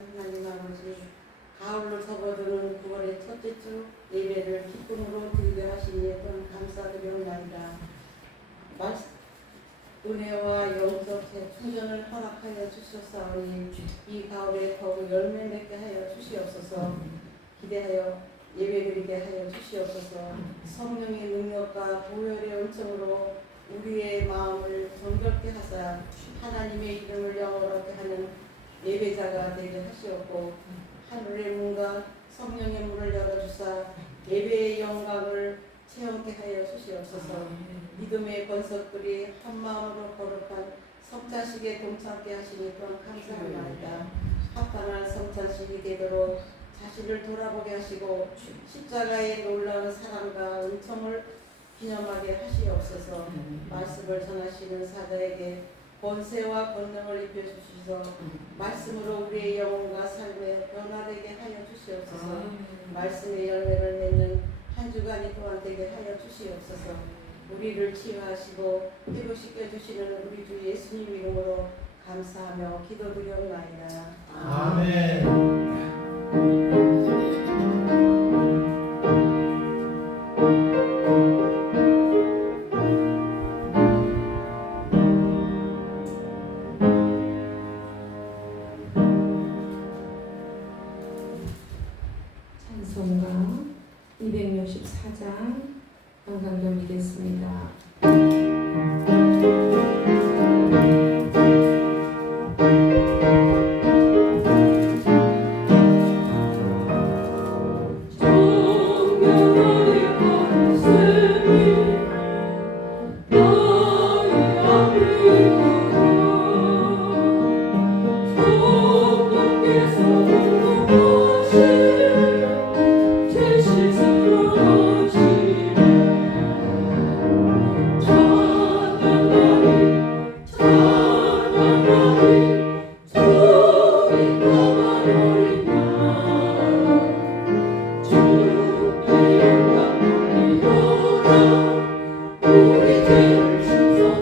하나님 아버지, 가을로 접어드는 9월의 첫째 주 예배를 기쁨으로 드리게 하시니 또한 감사드리옵나이다. 은혜와 영적 충전을 허락하여 주셨사오니 이 가을에 더욱 열매 맺게 하여 주시옵소서. 기대하여 예배드리게 하여 주시옵소서. 성령의 능력과 보혈의 은총으로 우리의 마음을 정결케 하사 하나님의 이름을 영원하게 하는 예배자가 되게 하시옵고, 하늘의 문과 성령의 문을 열어주사 예배의 영광을 체험케 하여 주시옵소서. 믿음의 권석들이 한마음으로 거룩한 성찬식에 동참케 하시니 또한 감사합니다. 합당한 성찬식이 되도록 자신을 돌아보게 하시고 십자가의 놀라운 사랑과 은총을 기념하게 하시옵소서. 말씀을 전하시는 사자에게 권세와 권능을 입혀주시소. 말씀으로 우리의 영혼과 삶에 변화되게 하여 주시옵소서. 말씀의 열매를 맺는 한 주간이 또한 되게 하여 주시옵소서. 우리를 치유하시고 회복시켜 주시는 우리 주 예수님 이름으로 감사하며 기도드리옵나이다. 아멘. 찬송가 264장 영상 돌리겠습니다. 우리들 신서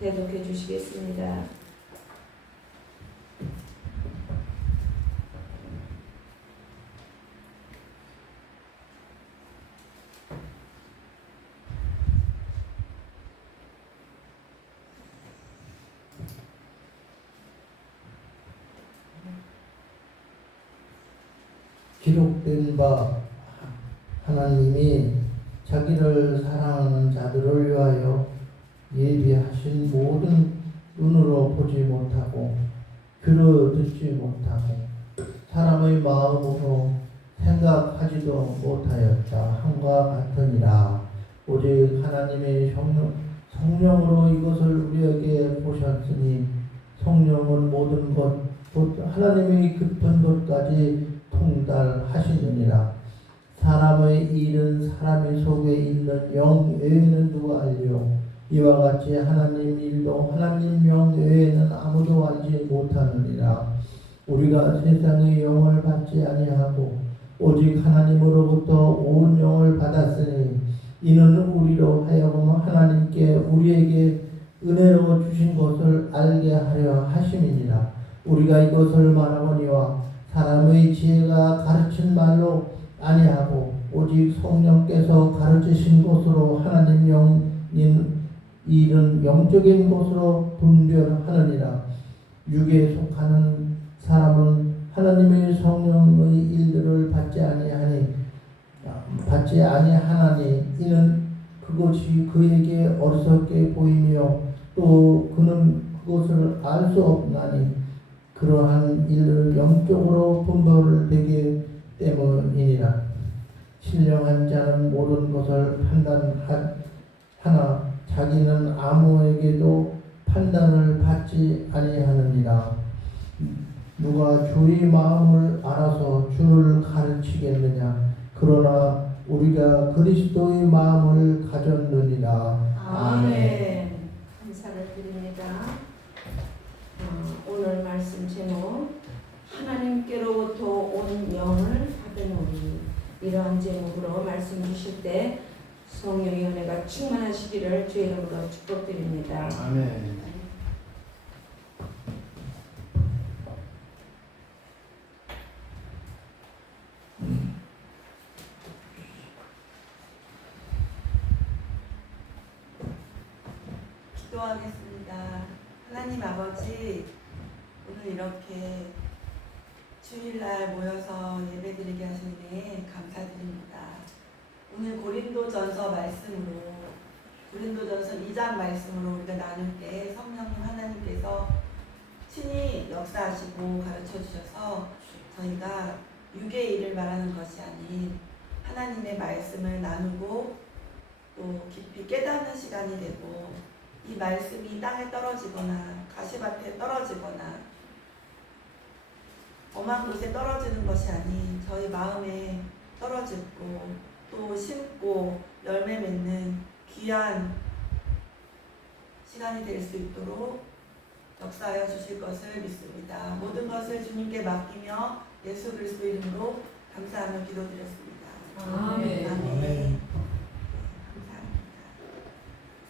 대독해 주시겠습니다. 기록된 바 하나님이 자기를 사랑하는 자들을 위하여 예비하신 모든 눈으로 보지 못하고 귀로 듣지 못하고 사람의 마음으로 생각하지도 못하였다 함과 같으니라. 오직 하나님의 성령으로 이것을 우리에게 보셨으니 성령은 모든 것 곧 하나님의 깊은 것까지 통달하시느니라. 사람의 일은 사람의 속에 있는 영 외에는 누가 알리요? 이와 같이 하나님 일도 하나님 영 외에는 아무도 알지 못하느니라. 우리가 세상의 영을 받지 아니하고 오직 하나님으로부터 온 영을 받았으니 이는 우리로 하여금 하나님께 우리에게 은혜로 주신 것을 알게 하려 하심이니라. 우리가 이것을 말하거니와 사람의 지혜가 가르친 말로 아니하고 오직 성령께서 가르치신 것으로 하나님 영인 일은 영적인 것으로 분별하느니라. 육에 속하는 사람은 하나님의 성령의 일들을 받지 아니하니 이는 그것이 그에게 어리석게 보이며 또 그는 그것을 알 수 없나니 그러한 일을 영적으로 분별되기 때문이니라. 신령한 자는 모든 것을 판단하나 자기는 아무에게도 판단을 받지 아니하느니라. 누가 주의 마음을 알아서 주를 가르치겠느냐. 그러나 우리가 그리스도의 마음을 가졌느니라. 아멘. 감사를 드립니다. 오늘 말씀 제목 하나님께로부터 온 영을 받으노니 이러한 제목으로 말씀 주실 때 성령의 은혜가 충만하시기를 주의 이름으로 축복드립니다. 아멘. 기도하겠습니다. 하나님 아버지, 오늘 이렇게 주일날 모여서 예배드리게 하신 은혜에 감사드립니다. 오늘 고린도전서 말씀으로 고린도전서 2장 말씀으로 우리가 나눌 때 성령님 하나님께서 친히 역사하시고 가르쳐 주셔서 저희가 육의 일을 말하는 것이 아닌 하나님의 말씀을 나누고 또 깊이 깨닫는 시간이 되고 이 말씀이 땅에 떨어지거나 가시밭에 떨어지거나 엄한 곳에 떨어지는 것이 아닌 저희 마음에 떨어지고 또 심고 열매 맺는 귀한 시간이 될 수 있도록 역사하여 주실 것을 믿습니다. 모든 것을 주님께 맡기며 예수 그리스도 이름으로 감사하며 기도드렸습니다. 아멘. 아멘. 감사합니다.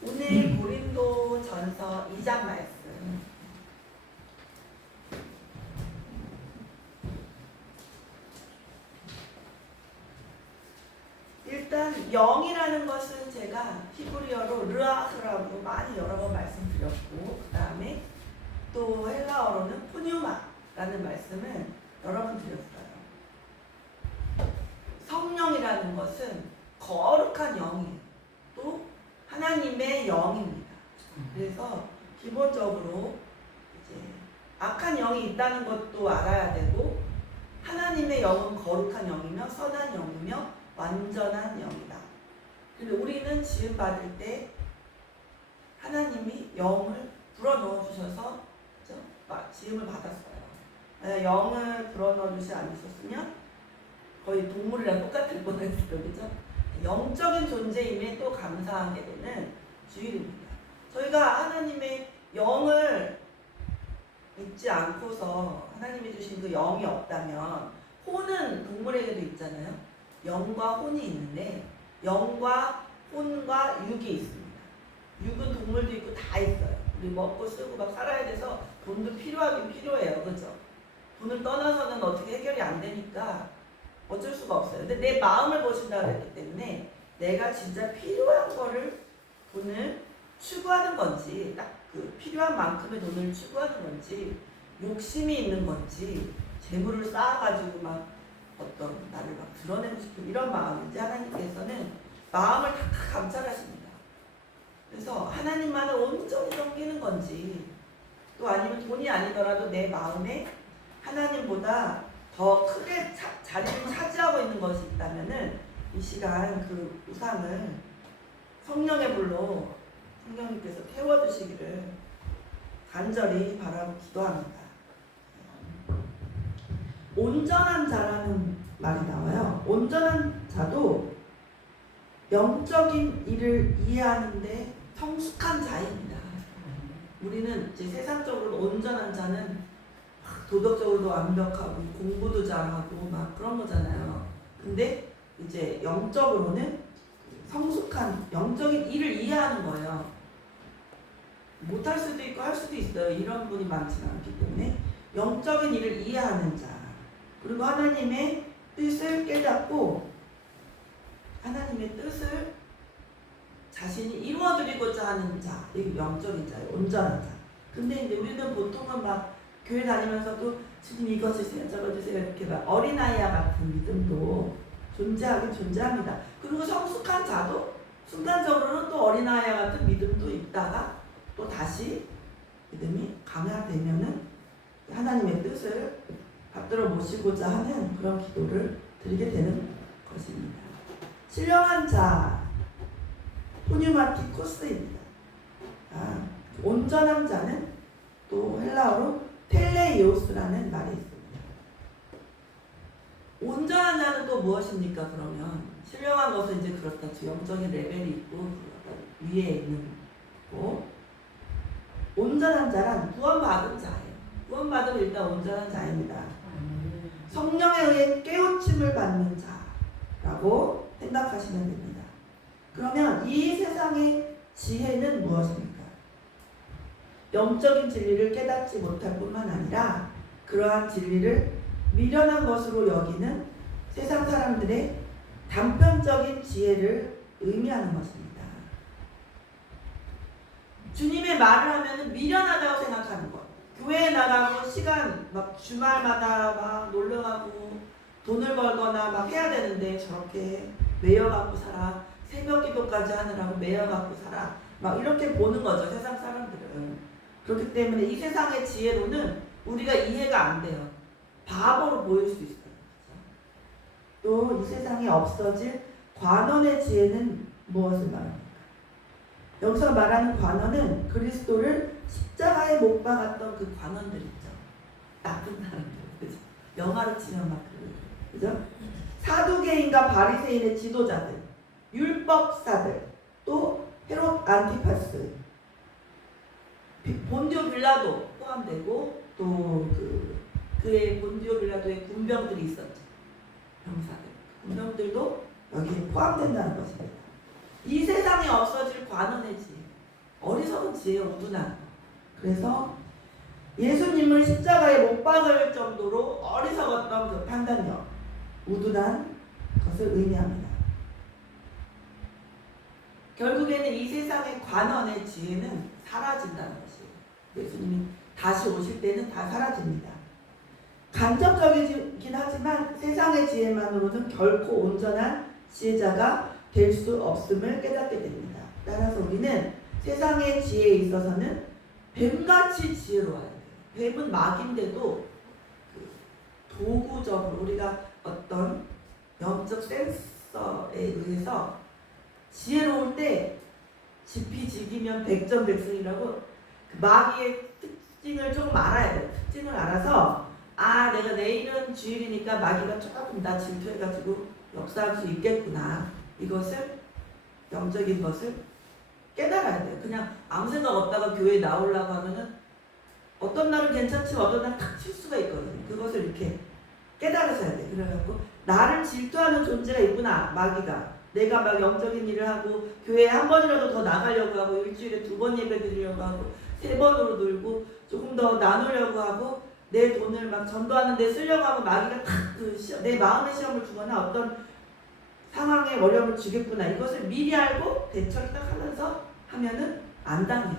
오늘 고린도전서 2장 말씀. 일단 영이라는 것은 제가 히브리어로 르아흐라고 많이 여러 번 말씀드렸고 그 다음에 또 헬라어로는 푸뉴마라는 말씀을 여러 번 드렸어요. 성령이라는 것은 거룩한 영이에요. 또 하나님의 영입니다. 그래서 기본적으로 이제 악한 영이 있다는 것도 알아야 되고 하나님의 영은 거룩한 영이며 선한 영이며 완전한 영이다. 근데 우리는 지음 받을 때 하나님이 영을 불어넣어 주셔서 그렇죠? 지음을 받았어요. 만약 영을 불어넣어 주지 않으셨으면 거의 동물이랑 똑같을 뻔했어요. 그렇죠? 영적인 존재임에 또 감사하게 되는 주일입니다. 저희가 하나님의 영을 믿지 않고서 하나님이 주신 그 영이 없다면 혼은 동물에게도 있잖아요. 영과 혼이 있는데 영과 혼과 육이 있습니다. 육은 동물도 있고 다 있어요. 우리 먹고 쓰고 막 살아야 돼서 돈도 필요하긴 필요해요. 그죠? 돈을 떠나서는 어떻게 해결이 안 되니까 어쩔 수가 없어요. 근데 내 마음을 보신다 그랬기 때문에 내가 진짜 필요한 거를 돈을 추구하는 건지 딱 그 필요한 만큼의 돈을 추구하는 건지 욕심이 있는 건지 재물을 쌓아가지고 막 어떤 나를 막 드러내고 싶은 이런 마음인지 하나님께서는 마음을 다 감찰하십니다. 그래서 하나님만을 온전히 섬기는 건지 또 아니면 돈이 아니더라도 내 마음에 하나님보다 더 크게 자리를 차지하고 있는 것이 있다면은 이 시간 그 우상을 성령의 불로 성령님께서 태워주시기를 간절히 바라고 기도합니다. 온전한 자라는 말이 나와요. 온전한 자도 영적인 일을 이해하는데 성숙한 자입니다. 우리는 이제 세상적으로 온전한 자는 도덕적으로도 완벽하고 공부도 잘하고 막 그런 거잖아요. 근데 이제 영적으로는 성숙한 영적인 일을 이해하는 거예요. 못할 수도 있고 할 수도 있어요. 이런 분이 많지는 않기 때문에 영적인 일을 이해하는 자, 그리고 하나님의 뜻을 깨닫고 하나님의 뜻을 자신이 이루어드리고자 하는 자, 이게 영적인 자예요. 온전한 자. 근데 이제 우리는 보통은 막 교회 다니면서도 주님 이거 주세요 저거 주세요 이렇게 막 어린아이와 같은 믿음도 존재하긴 존재합니다. 그리고 성숙한 자도 순간적으로는 또 어린아이와 같은 믿음도 있다가 또 다시 믿음이 강화되면은 하나님의 뜻을 받들어 모시고자 하는 그런 기도를 드리게 되는 것입니다. 신령한 자, 포뉴마티코스입니다. 온전한 자는 또 헬라어로 텔레이오스라는 말이 있습니다. 온전한 자는 또 무엇입니까? 그러면 신령한 것은 이제 그렇다. 영적인 레벨이 있고 위에 있는 거고, 온전한 자란 구원받은 자예요. 구원받으면 일단 온전한 자입니다. 성령에 의해 깨우침을 받는 자라고 생각하시면 됩니다. 그러면 이 세상의 지혜는 무엇입니까? 영적인 진리를 깨닫지 못할 뿐만 아니라 그러한 진리를 미련한 것으로 여기는 세상 사람들의 단편적인 지혜를 의미하는 것입니다. 주님의 말을 하면 미련하다고 생각하는 것. 교회에 나가고 시간 막 주말마다 막 놀러 가고 돈을 벌거나 막 해야 되는데 저렇게 매여 갖고 살아. 새벽 기도까지 하느라고 매여 갖고 살아. 막 이렇게 보는 거죠, 세상 사람들은. 그렇기 때문에 이 세상의 지혜로는 우리가 이해가 안 돼요. 바보로 보일 수 있어요. 또 이 세상에 없어질 관원의 지혜는 무엇을 말합니까? 여기서 말하는 관원은 그리스도를 십자가에 못 박았던 그 관원들 있죠. 나쁜 사람들, 그죠? 영화로 치면 막 그죠? 사두개인과 바리새인의 지도자들, 율법사들, 또 헤롯 안티파스, 본디오 빌라도 포함되고 또 그의 본디오 빌라도의 군병들이 있었죠. 병사들, 군병들도 여기에 포함된다는 것입니다. 이 세상에 없어질 관원의 지혜, 어리석은 지혜, 우둔한 것. 그래서 예수님을 십자가에 못 박을 정도로 어리석었던 그 판단력, 우둔한 것을 의미합니다. 결국에는 이 세상의 관원의 지혜는 사라진다는 것이에요. 예수님이 다시 오실 때는 다 사라집니다. 간접적이긴 하지만 세상의 지혜만으로는 결코 온전한 지혜자가 될 수 없음을 깨닫게 됩니다. 따라서 우리는 세상의 지혜에 있어서는 뱀같이 지혜로워야 돼요. 뱀은 막인데도 도구적으로 우리가 어떤 영적 센서에 의해서 지혜로울 때 지피지기면 백전백승이라고 그 마귀의 특징을 좀 알아야 돼요. 특징을 알아서 내가 내일은 주일이니까 마귀가 조금 나 질투해가지고 역사할 수 있겠구나. 이것을 영적인 것을 깨달아야 돼요. 그냥 아무 생각 없다가 교회에 나오려고 하면은 어떤 날은 괜찮지만 어떤 날은 탁 칠 수가 있거든요. 그것을 이렇게 깨달으셔야 돼요. 그래갖고 나를 질투하는 존재가 있구나. 마귀가 내가 막 영적인 일을 하고 교회에 한 번이라도 더 나가려고 하고 일주일에 2번 예배 드리려고 하고 3번으로 늘고 조금 더 나누려고 하고 내 돈을 막 전도하는 데 쓰려고 하면 마귀가 내 마음의 시험을 주거나 어떤 상황에 어려움을 주겠구나. 이것을 미리 알고 대처를 딱 하면서 하면은 안 당해요.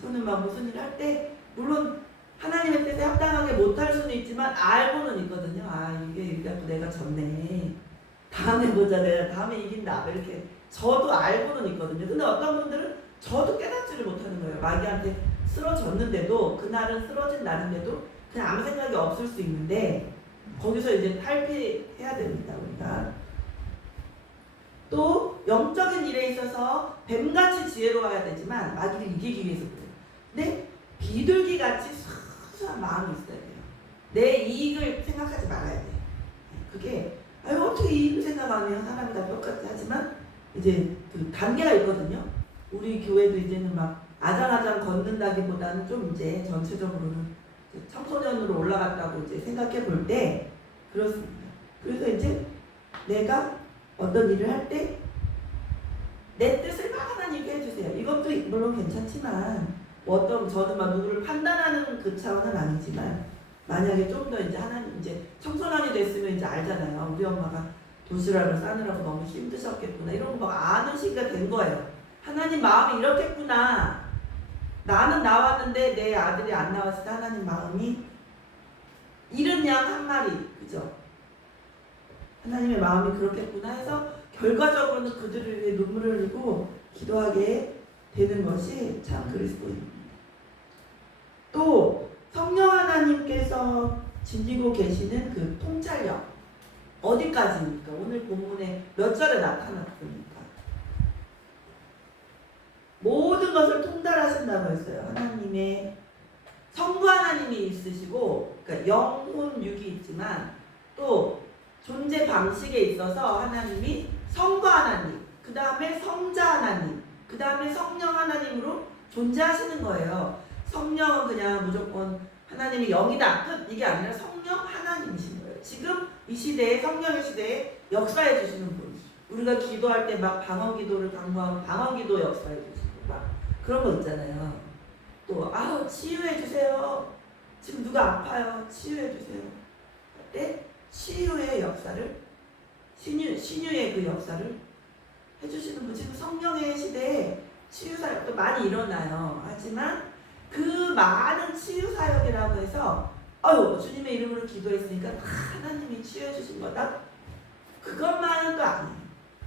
저는 막 무슨 일 할 때 물론 하나님의 뜻에 합당하게 못할 수는 있지만 알고는 있거든요. 아 이게 이래갖고 내가 졌네. 다음에 보자. 내가 다음에 이긴다. 이렇게 저도 알고는 있거든요. 근데 어떤 분들은 저도 깨닫지를 못하는 거예요. 마귀한테 쓰러졌는데도 그날은 쓰러진 날인데도 그냥 아무 생각이 없을 수 있는데 거기서 이제 탈피해야 됩니다. 우리가 또 영적인 일에 있어서 뱀같이 지혜로워야 되지만 마귀를 이기기 위해서 그래요. 근데 비둘기같이 순수한 마음이 있어야 돼요. 내 이익을 생각하지 말아야 돼요. 그게 아유 어떻게 이익을 생각 안 해요? 사람이 다 똑같이 하지만 이제 그 단계가 있거든요. 우리 교회도 이제는 막 아장아장 걷는다기보다는 좀 이제 전체적으로는 청소년으로 올라갔다고 이제 생각해 볼 때 그렇습니다. 그래서 이제 내가 어떤 일을 할 때 내 뜻을 막 하나님께 해주세요. 이것도 물론 괜찮지만 어떤 저는 막 누구를 판단하는 그 차원은 아니지만 만약에 좀 더 이제 하나님 이제 청소년이 됐으면 이제 알잖아요. 우리 엄마가 도시락을 싸느라고 너무 힘드셨겠구나 이런 거 막 아는 시기가 된 거예요. 하나님 마음이 이렇겠구나. 나는 나왔는데 내 아들이 안 나왔을 때 하나님 마음이 이른 양 한 마리 그죠? 하나님의 마음이 그렇겠구나 해서 결과적으로는 그들을 위해 눈물을 흘리고 기도하게 되는 것이 참 그리스도입니다. 또 성령 하나님께서 지니고 계시는 그 통찰력 어디까지입니까? 오늘 본문에 몇 절에 나타났습니까? 모든 것을 통달하신다고 했어요. 하나님의 성부 하나님이 있으시고 그러니까 영혼 육이 있지만 또 존재 방식에 있어서 하나님이 성부 하나님, 그 다음에 성자 하나님, 그 다음에 성령 하나님으로 존재하시는 거예요. 성령은 그냥 무조건 하나님이 영이다 끝 이게 아니라 성령 하나님이신 거예요. 지금 이 시대에 성령의 시대에 역사해 주시는 분. 우리가 기도할 때 막 방언 기도를 강구하면 방언 기도 역사해 주시고 막 그런 거 있잖아요. 또 아우 치유해 주세요. 지금 누가 아파요. 치유해 주세요. 할 때 치유의 역사를 신유의 그 역사를 해주시는 분. 지금 성령의 시대에 치유 사역도 많이 일어나요. 하지만 그 많은 치유 사역이라고 해서 아유 주님의 이름으로 기도했으니까 하나님이 치유해 주신 거다. 그것만은 또 아니에요.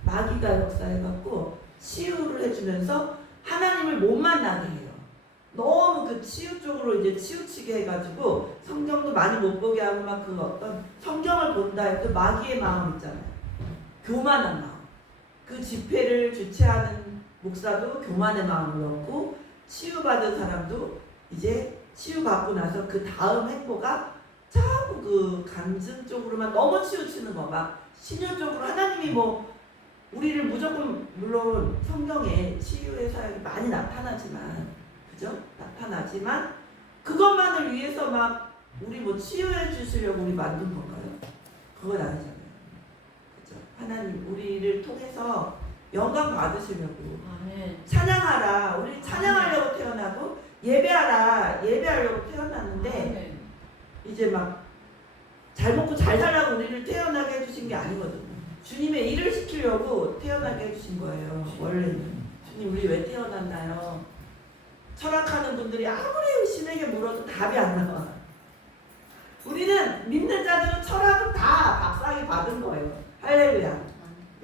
마귀가 역사해갖고 치유를 해주면서 하나님을 못 만나게 해요. 너무 그 치유 쪽으로 이제 치우치게 해가지고 성경도 많이 못 보게 하고 막 그 어떤 성경을 본다 해도 마귀의 마음 있잖아요. 교만한 마음. 그 집회를 주최하는 목사도 교만의 마음을 얻고 치유받은 사람도 이제 치유받고 나서 그 다음 행보가 자꾸 그 간증 쪽으로만 너무 치우치는 거 막 신유 쪽으로 하나님이 뭐 우리를 무조건 물론 성경에 치유의 사역이 많이 나타나지만 그죠? 나타나지만 그것만을 위해서 막 우리 뭐 치유해 주시려고 우리 만든 건가요? 그건 아니잖아요. 그죠? 하나님 우리를 통해서 영광 받으시려고 아멘. 찬양하라. 우리 찬양하려고 태어나고 예배하려고 태어났는데 아멘. 이제 막 잘 먹고 잘 살라고 우리를 태어나게 해주신 게 아니거든요. 주님의 일을 시키려고 태어나게 해주신 거예요. 원래는. 주님 우리 왜 태어났나요? 철학하는 분들이 아무리 신에게 물어도 답이 안 나와. 우리는 믿는 자들은 철학은 다 박사학위 받은 거예요. 할렐루야.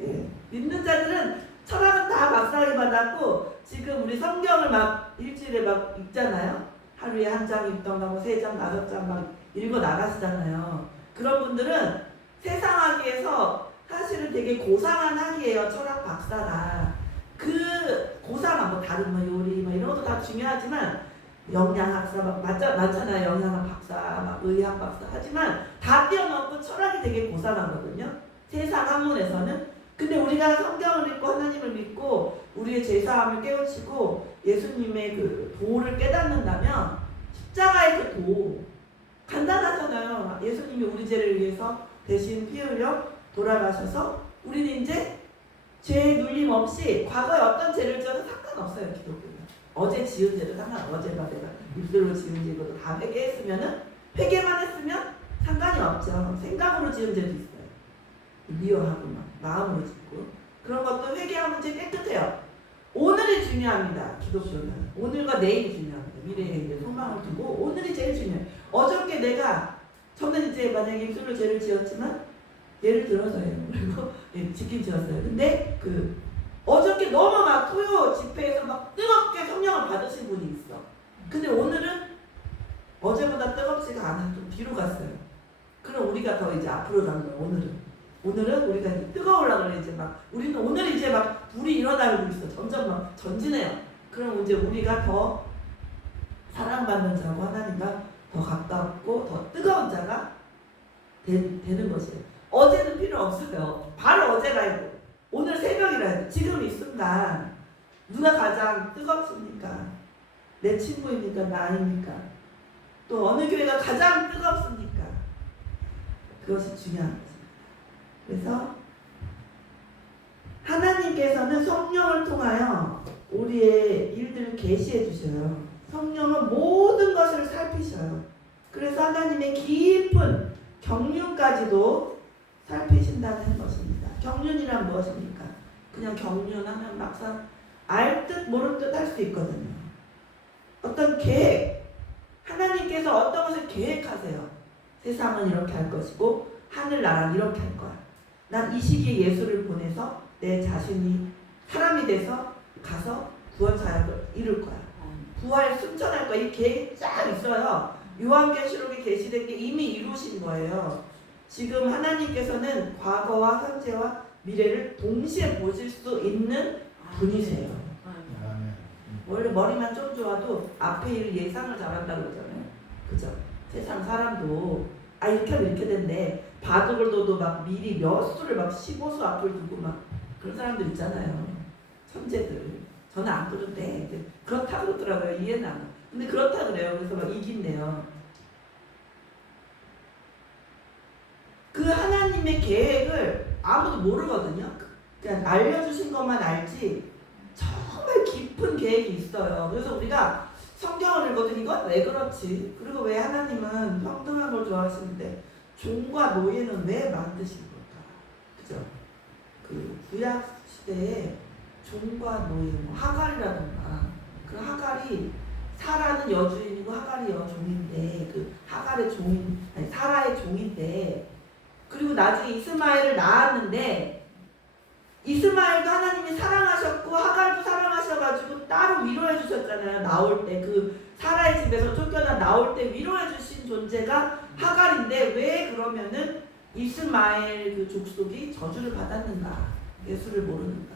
예. 믿는 자들은 철학은 다 박사학위 받았고 지금 우리 성경을 막 일주일에 막 읽잖아요. 하루에 한 장 읽던가 뭐 3장, 5장 막 읽어 나가시잖아요. 그런 분들은 세상학위에서 사실은 되게 고상한 학위예요. 철학 박사가. 그 고상한 뭐 다른 뭐 요리 뭐 이런 것도 다 중요하지만 영양학사 막 많잖아요. 영양학 박사, 막 의학 박사. 하지만 다 뛰어넘고 철학이 되게 고상하거든요. 세상 학문에서는. 근데 우리가 성경을 읽고 하나님을 믿고 우리의 죄사함을 깨우치고 예수님의 그 도를 깨닫는다면 십자가의 그 도 간단하잖아요. 예수님이 우리 죄를 위해서 대신 피 흘려 돌아가셔서 우리는 이제 죄 눌림 없이 과거에 어떤 죄를 지어도 상관없어요. 기독교는. 어제 지은 죄도 어제가 내가 일들로 지은 죄도 다 회개했으면은 회개만 했으면 상관이 없죠. 생각으로 지은 죄도 있어요. 미워하고 막 마음으로 짓고 그런 것도 회개하면 이제 깨끗해요. 오늘이 중요합니다. 기독교는 오늘과 내일이 중요합니다. 미래에 이제 소망을 두고 오늘이 제일 중요해요. 어저께 내가 저는 이제 만약에 입술로 죄를 지었지만 예를 들어서요. 그리고 지킨 지었어요. 근데 어저께 너무 막 토요 집회에서 막 뜨겁게 성령을 받으신 분이 있어. 근데 오늘은 어제보다 뜨겁지가 않아. 좀 뒤로 갔어요. 그럼 우리가 더 이제 앞으로 간 거예요. 오늘은 우리가 이제 뜨거우려고 그래. 이제 막 우리는 오늘 이제 막 불이 일어나고 있어. 점점 막 전진해요. 그럼 이제 우리가 더 사랑받는 자고 하나님과 더 가깝고 더 뜨거운 자가 되는 것이에요. 어제는 필요 없어요. 바로 어제라 해도 오늘 새벽이라 해도 지금 이 순간 누가 가장 뜨겁습니까? 내 친구입니까? 나입니까? 또 어느 교회가 가장 뜨겁습니까? 그것이 중요한 거죠. 그래서 하나님께서는 성령을 통하여 우리의 일들을 계시해 주셔요. 성령은 모든 것을 살피셔요. 그래서 하나님의 깊은 경륜까지도 살피신다는 것입니다. 경륜이란 무엇입니까? 그냥 경륜하면 막상 알 듯 모를 듯 할 수 있거든요. 어떤 계획, 하나님께서 어떤 것을 계획하세요. 세상은 이렇게 할 것이고 하늘나라는 이렇게 할 거야. 난 이 시기에 예수를 보내서 내 자신이 사람이 돼서 가서 구원 사역을 이룰 거야. 부활 승천할 거야. 이 계획이 쫙 있어요. 요한계시록에 계시된 게 이미 이루신 거예요. 지금 하나님께서는 과거와 현재와 미래를 동시에 보실 수 있는 분이세요. 원래 머리만 좀 좋아도 앞에 일 예상을 잘한다고 그러잖아요. 그죠? 세상 사람도 이렇게 하면 이렇게 된대. 바둑을 둬도 막 미리 몇 수를 막 15수 앞을 두고 막 그런 사람들 있잖아요. 천재들. 저는 안 그런데 이제 그렇다고 그러더라고요. 이해는 안 해요. 근데 그렇다 그래요. 그래서 막 이긴대요. 그 하나님의 계획을 아무도 모르거든요. 그냥 알려주신 것만 알지 정말 깊은 계획이 있어요. 그래서 우리가 성경을 읽어도 이건 왜 그렇지? 그리고 왜 하나님은 평등한 걸 좋아하시는데 종과 노예는 왜 만드신 걸까? 그죠? 그 구약 시대에 종과 노예, 하갈이라던가 그 하갈이 사라는 여주인이고 하갈이 여종인데 그 하갈의 종인 아니 사라의 종인데 그리고 나중에 이스마엘을 낳았는데 이스마엘도 하나님이 사랑하셨고 하갈도 사랑하셔가지고 따로 위로해 주셨잖아요. 나올 때 그 사라의 집에서 쫓겨나 나올 때 위로해 주신 존재가 하갈인데 왜 그러면은 이스마엘 그 족속이 저주를 받았는가? 예수를 모르는가?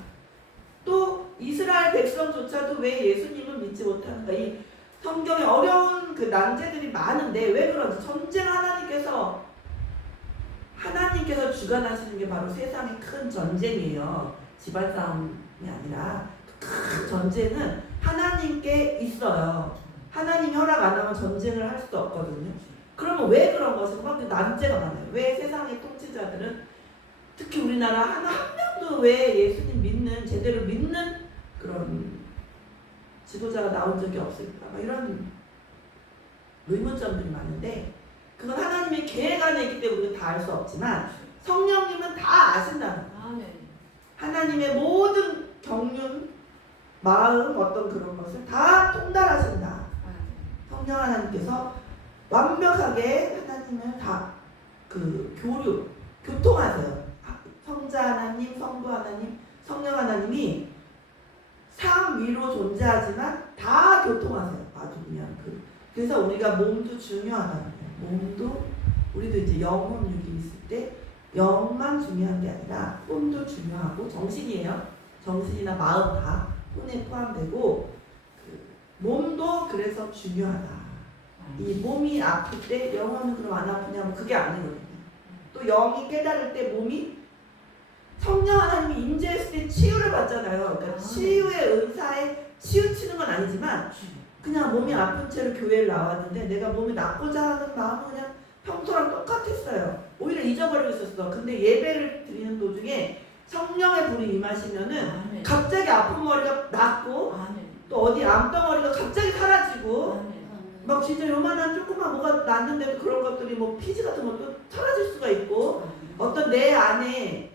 또 이스라엘 백성조차도 왜 예수님을 믿지 못하는가? 이 성경에 어려운 그 난제들이 많은데 왜 그런지 전쟁 하나님께서 주관하시는 게 바로 세상의 큰 전쟁이에요. 집안 싸움이 아니라 큰 전쟁은 하나님께 있어요. 하나님 허락 안 하면 전쟁을 할 수도 없거든요. 그러면 왜 그런 것인가? 그 난제가 많아요. 왜 세상의 통치자들은 특히 우리나라 한 명도 왜 예수님 제대로 믿는 그런 지도자가 나온 적이 없을까? 막 이런 의문점들이 많은데 그건 하나님의 계획 안에 있기 때문에 다 알 수 없지만 성령님은 다 아신다는 거예요. 하나님의 모든 경륜, 마음 어떤 그런 것을 다 통달하신다. 성령 하나님께서 완벽하게 하나님을 다 교통하세요. 성자 하나님, 성부 하나님, 성령 하나님이 상 위로 존재하지만 다 교통하세요. 아주 그냥 그래서 우리가 몸도 중요하다는 거예요. 몸도 우리도 이제 영혼 육이 있을 때 영만 중요한 게 아니라 혼도 중요하고 정신이에요. 정신이나 마음 다 혼에 포함되고 몸도 그래서 중요하다. 이 몸이 아플 때 영혼은 그럼 안 아프냐면 그게 아니거든요. 또 영이 깨달을 때 몸이 성령 하나님이 임재했을 때 치유를 받잖아요. 그러니까 치유의 은사에 치우치는 건 아니지만 그냥 몸이 아픈 채로 교회를 나왔는데 내가 몸이 낫고자 하는 마음은 그냥 평소랑 똑같았어요. 오히려 잊어버리고 있었어. 근데 예배를 드리는 도중에 성령의 불이 임하시면은 갑자기 아픈 머리가 낫고 또 어디 암덩어리가 갑자기 사라지고 막 진짜 요만한 조그만 뭐가 났는데도 그런 것들이 뭐 피지 같은 것도 사라질 수가 있고 어떤 내 안에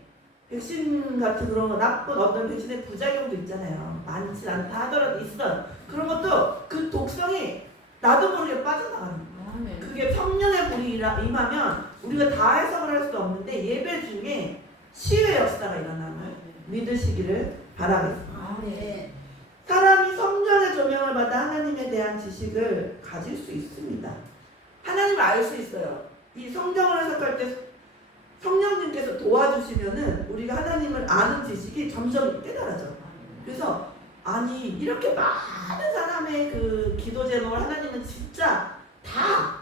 백신 같은 그런 거 나쁜 어떤 백신의 부작용도 있잖아요. 많지 않다 하더라도 있어. 그런 것도 그 독성이 나도 모르게 빠져나가는 거예요. 그게 성령의 불이 임하면 우리가 다 해석을 할 수도 없는데 예배 중에 치유의 역사가 일어남을 믿으시기를 바라겠습니다. 사람이 성령의 조명을 받아 하나님에 대한 지식을 가질 수 있습니다. 하나님을 알 수 있어요. 이 성경을 해석할 때 성령님께서 도와주시면은 우리가 하나님을 아는 지식이 점점 깨달아져. 그래서 아니 이렇게 많은 사람의 그 기도 제목을 하나님은 진짜 다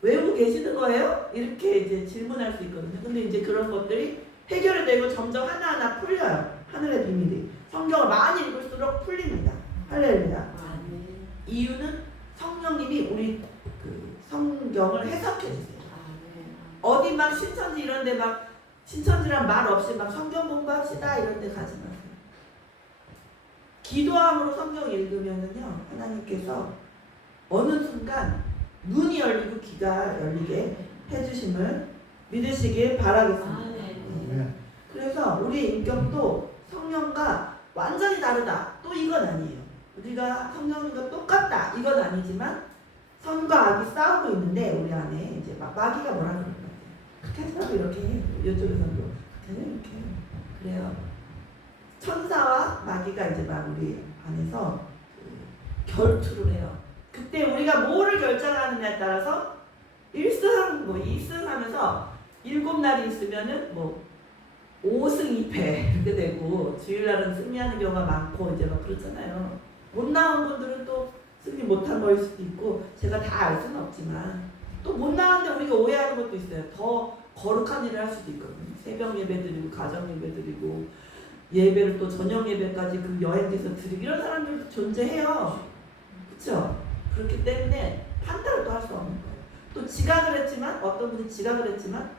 외우고 계시는 거예요? 이렇게 이제 질문할 수 있거든요. 근데 이제 그런 것들이 해결이 되고 점점 하나하나 풀려요. 하늘의 비밀이. 성경을 많이 읽을수록 풀립니다. 할렐루야. 이유는 성령님이 우리 그 성경을 해석해 주세요. 어디 막 신천지 이런 데 막 신천지란 말 없이 막 성경 공부합시다 이런 데 가지 마세요. 기도함으로 성경 읽으면은요 하나님께서 어느 순간 눈이 열리고 귀가 열리게 해주심을 믿으시길 바라겠습니다. 그래서 우리의 인격도 성령과 완전히 다르다. 또 이건 아니에요. 우리가 성령님과 똑같다. 이건 아니지만 선과 악이 싸우고 있는데 우리 안에 이제 마귀가 뭐라 그러는 거예요. 그렇게 하더라도 이렇게 해. 이쪽에서도 이렇게 해요. 그래요. 천사와 마귀가 이제 막 우리 안에서 결투를 해요. 그때 우리가 뭐를 결정하느냐에 따라서 1승, 뭐 2승 하면서 7날이 있으면은 뭐 5승 2패 이렇게 되고 주일날은 승리하는 경우가 많고 이제 막 그렇잖아요. 못 나온 분들은 또 승리 못한 거일 수도 있고 제가 다 알 수는 없지만 또 못 나왔는데 우리가 오해하는 것도 있어요. 더 거룩한 일을 할 수도 있거든요. 새벽 예배 드리고 가정 예배 드리고 예배를 또 저녁 예배까지 그 여행에서 드리고 이런 사람들도 존재해요. 그렇죠? 그렇기 때문에 판단을 또 할 수 없는 거예요. 또 지각을 했지만 어떤 분이 지각을 했지만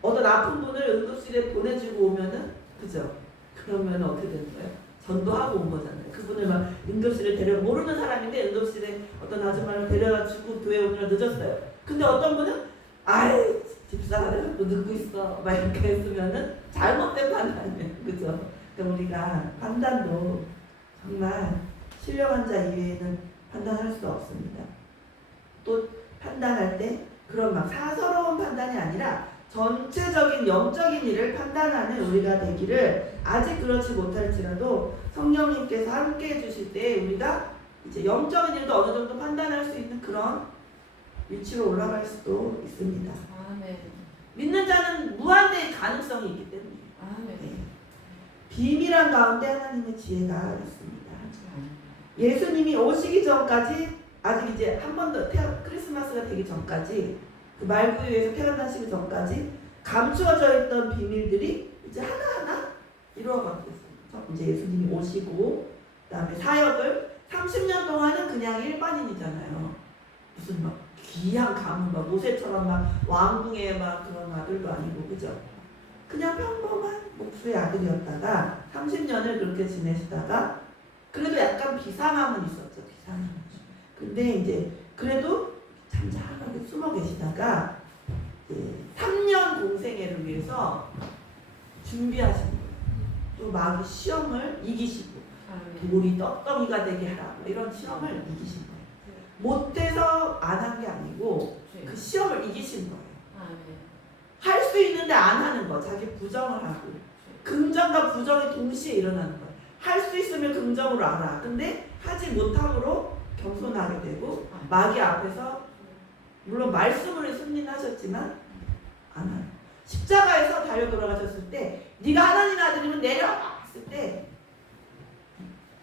어떤 아픈 분을 응급실에 보내주고 오면은 그죠? 그러면 어떻게 되는 거예요? 전도하고 온 거잖아요. 그분을 막 응급실에 모르는 사람인데 응급실에 어떤 아줌마를 데려가지고 교회 오느라 늦었어요. 근데 어떤 분은 아이 집사를 또 늦고 있어 막 이렇게 했으면은 잘못된 판단이에요. 그죠? 그러니까 우리가 판단도 정말 신령한 자 이외에는 판단할 수 없습니다. 또 판단할 때 그런 막 사서로운 판단이 아니라 전체적인 영적인 일을 판단하는 우리가 되기를 아직 그렇지 못할지라도 성령님께서 함께 해주실 때 우리가 이제 영적인 일도 어느 정도 판단할 수 있는 그런 위치로 올라갈 수도 있습니다. 믿는 자는 무한대의 가능성이 있기 때문이에요. 네. 비밀한 가운데 하나님의 지혜가 있습니다. 예수님이 오시기 전까지 아직 이제 한 번 더 크리스마스가 되기 전까지 그 말구유에서 태어나시기 전까지 감추어져 있던 비밀들이 이제 하나하나 이루어가게 됐어요. 이제 예수님이 오시고 그다음에 사역을 30년 동안은 그냥 일반인이잖아요. 무슨 막 귀한 가문 막 모세처럼 막 왕궁의 막 그런 아들도 아니고 그죠? 그냥 평범한 목수의 아들이었다가 30년을 그렇게 지내시다가 그래도 약간 비상함은 있었죠. 비상함. 근데 이제 그래도 잠잠하게 숨어 계시다가 3년 공생애를 위해서 준비하신 거예요. 또 마귀 시험을 이기시고 돌이 떡덩이가 되게 하라 이런 시험을 이기신 거예요. 못해서 안 한 게 아니고 그 시험을 이기신 거예요. 할 수 있는데 안 하는 거. 자기 부정을 하고 긍정과 부정이 동시에 일어나는 거예요. 할 수 있으면 긍정으로 알아. 근데 하지 못함으로 겸손하게 되고 마귀 앞에서 물론 말씀으로 승리하셨지만 안 하는. 십자가에서 달려 돌아가셨을 때 네가 하나님의 아들이면 내려와 했을 때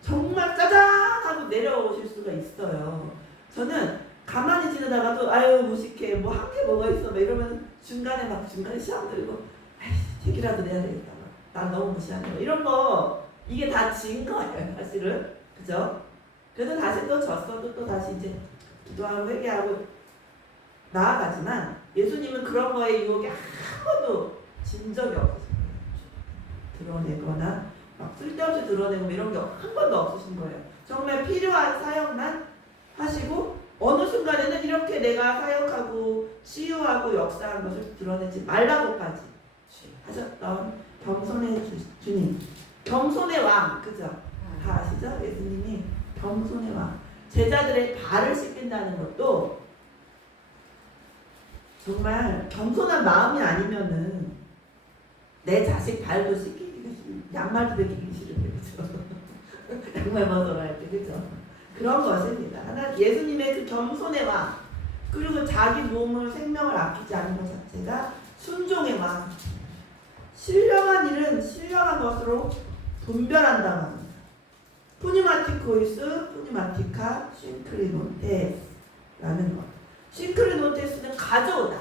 정말 짜잔 하고 내려오실 수가 있어요. 저는 가만히 지내다가도 아유 무식해 뭐 한 게 뭐가 있어 막 이러면 중간에 시험 들고 책이라도 내야 되겠다 난 너무 무시하는 거 이런 거 이게 다 진 거예요 사실은. 그죠? 그래도 다시 또 졌어도 또 다시 이제 기도하고 회개하고 나아가지만 예수님은 그런 거에 유혹이 한 번도 진 적이 없으신 거예요. 드러내거나 막 쓸데없이 드러내고 이런 게 한 번도 없으신 거예요. 정말 필요한 사역만 하시고 어느 순간에는 이렇게 내가 사역하고 치유하고 역사한 것을 드러내지 말라고까지 하셨던 겸손의 주님, 겸손의 왕, 그죠? 다 아시죠? 예수님이 겸손의 왕, 제자들의 발을 씻긴다는 것도 정말 겸손한 마음이 아니면은 내 자식 발도 씻기기가 싫어, 양말도 벗기기 싫은데, 그죠? 양말 벗으러 할 때, 그죠? 그런 것입니다. 하나, 예수님의 그 겸손의 왕, 그리고 자기 몸을 생명을 아끼지 않는 것 자체가 순종의 왕. 신령한 일은 신령한 것으로 분별한다고 합니다. 푸니마티코이스, 푸니마티카, 싱크리노테라는 것. 싱크리노테스는 가져오다.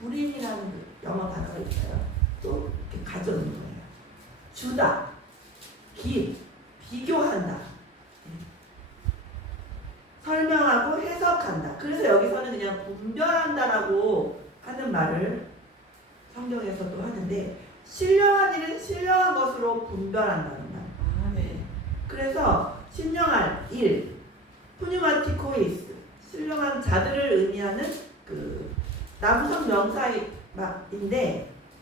불인이라는 그 영어 단어가 있어요. 또 이렇게 가져오는 거예요. 주다, 비교한다, 설명하고 해석한다. 그래서 여기서는 그냥 분별한다라고 하는 말을 성경에서도 하는데, 신령한 일은 신령한 것으로 분별한다는 말. 아멘. 그래서 신령한 일, 푸니마티코이스, 신령한 자들을 의미하는 그 남성 명사인데,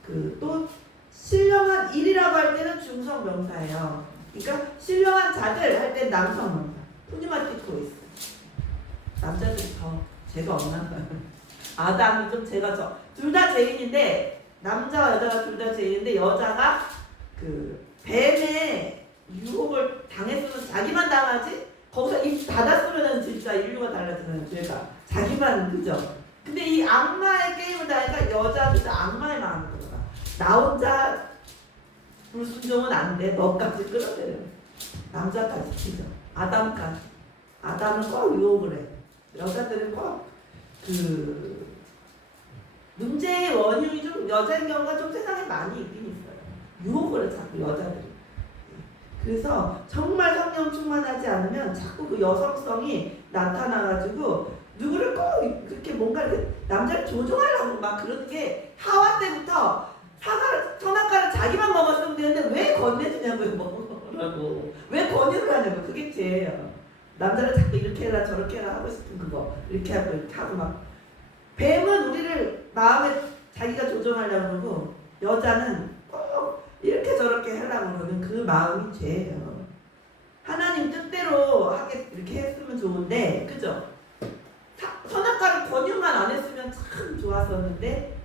그 또 신령한 일이라고 할 때는 중성 명사예요. 그러니까 신령한 자들 할 때 남성 명사, 푸니마티코이스. 남자들이 더 죄가 없나 봐요. 아담이 좀 죄가 둘 다 죄인인데, 남자와 여자가 둘 다 죄인인데, 여자가 그 뱀의 유혹을 당했으면 자기만 당하지, 거기서 입 닫았으면 진짜 인류가 달라지는 죄가 자기만, 그죠? 근데 이 악마의 게임을 당하니까 여자도 악마의 마음을 들어가. 나 혼자 불순종은 안 돼. 너까지 끌어내려. 남자까지, 그죠? 아담까지. 아담은 꼭 유혹을 해. 여자들은 꼭 그 문제의 원흉이 좀 여자인 경우가 좀 세상에 많이 있긴 있어요. 유혹을 해, 자꾸 여자들이. 그래서 정말 성령 충만하지 않으면 자꾸 그 여성성이 나타나가지고 누구를 꼭 그렇게 뭔가 이렇게 남자를 조종하려고 막 그러는 게, 하와 때부터 선악과를 자기만 먹었으면 되는데 왜 건네주냐고요. 먹으라고. 왜 권유를 하냐고. 그게 죄예요. 남자를 자꾸 이렇게 해라 저렇게 해라 하고 싶은 그거 이렇게 하고 이렇게 하고 막. 뱀은 우리를 마음에 자기가 조종하려고 그러고, 여자는 꼭 이렇게 저렇게 하려고 그러는 그 마음이 죄예요. 하나님 뜻대로 하게 이렇게 했으면 좋은데, 그죠? 선악과를 권유만 안 했으면 참 좋았었는데,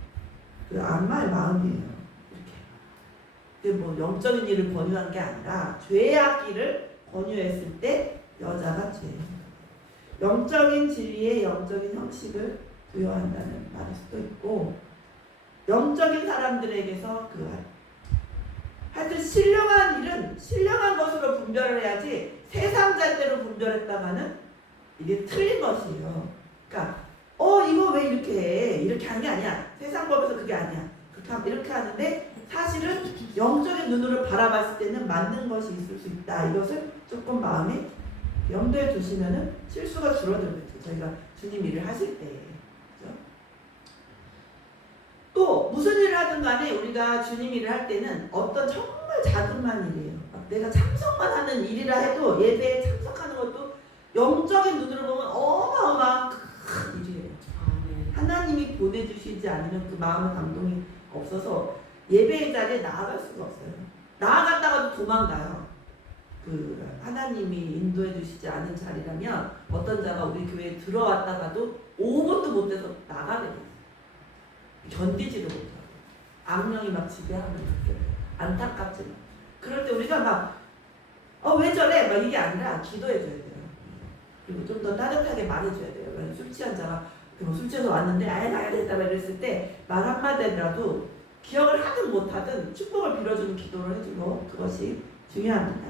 그 악마의 마음이에요. 이렇게. 뭐 영적인 일을 권유한 게 아니라 죄악기를 권유했을 때 여자가 죄예요. 영적인 진리에 영적인 형식을 부여한다는 말일 수도 있고, 영적인 사람들에게서 하여튼 신령한 일은 신령한 것으로 분별을 해야지, 세상 잣대로 분별했다가는 이게 틀린 것이에요. 그러니까 이거 왜 이렇게 해? 이렇게 하는 게 아니야. 세상 법에서 그게 아니야. 이렇게 하는데 사실은 영적인 눈으로 바라봤을 때는 맞는 것이 있을 수 있다. 이것을 조금 마음에 염두에 두시면은 실수가 줄어들겠죠. 저희가 주님 일을 하실 때. 그렇죠? 또 무슨 일을 하든 간에 우리가 주님 일을 할 때는 어떤 정말 자그마한 일이에요. 내가 참석만 하는 일이라 해도, 예배에 참석하는 것도 영적인 눈으로 보면 어마어마한 큰 일이에요. 하나님이 보내주시지 않으면 그 마음의 감동이 없어서 예배의 자리에 나아갈 수가 없어요. 나아갔다가도 도망가요. 그 하나님이 인도해 주시지 않은 자리라면 어떤 자가 우리 교회에 들어왔다가도 5분도 못 돼서 나가게 돼요. 견디지도 못하고 악령이 막 지배하는 그렇게 안타깝지. 그럴 때 우리가 막 왜 저래? 막 이게 아니라 기도해 줘야 돼요. 그리고 좀 더 따뜻하게 말해줘야 돼요. 술 취한 자가 술 취해서 왔는데 아예 나야 된다 이랬을 때 말 한마디라도 기억을 하든 못하든 축복을 빌어주는 기도를 해주고, 그것이 중요합니다.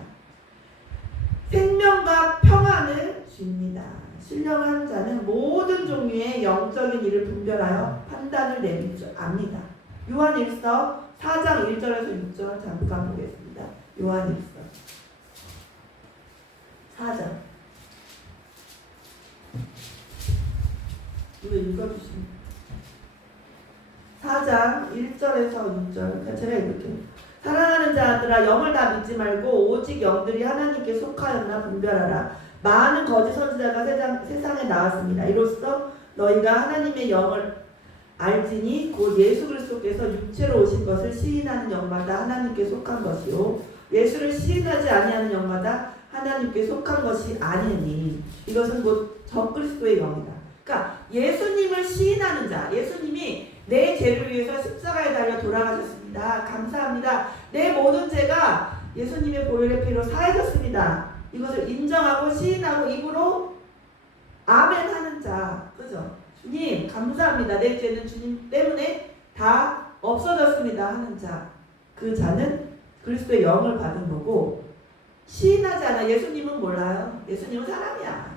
생명과 평안을 줍니다. 신령한 자는 모든 종류의 영적인 일을 분별하여 판단을 내릴 줄 압니다. 요한일서 4장 1절에서 6절 잠깐 보겠습니다. 요한일서 4장. 이거 읽어주십니다. 4장 1절에서 6절. 제가 읽을게요. 사랑하는 자들아 영을 다 믿지 말고 오직 영들이 하나님께 속하였나 분별하라. 많은 거짓 선지자가 세상에 나왔습니다. 이로써 너희가 하나님의 영을 알지니 곧 예수 그리스도께서 육체로 오신 것을 시인하는 영마다 하나님께 속한 것이요 예수를 시인하지 아니하는 영마다 하나님께 속한 것이 아니니 이것은 곧 적그리스도의 영이다. 그러니까 예수님을 시인하는 자, 예수님이 내 죄를 위해서 십자가에 달려 돌아가셨습니다. 감사합니다. 내 모든 죄가 예수님의 보혈의 피로 사해졌습니다. 이것을 인정하고 시인하고 입으로 아멘 하는 자, 그죠? 주님 감사합니다. 내 죄는 주님 때문에 다 없어졌습니다 하는 자, 그 자는 그리스도의 영을 받은 거고, 시인하지 않아. 예수님은 몰라요. 예수님은 사람이야.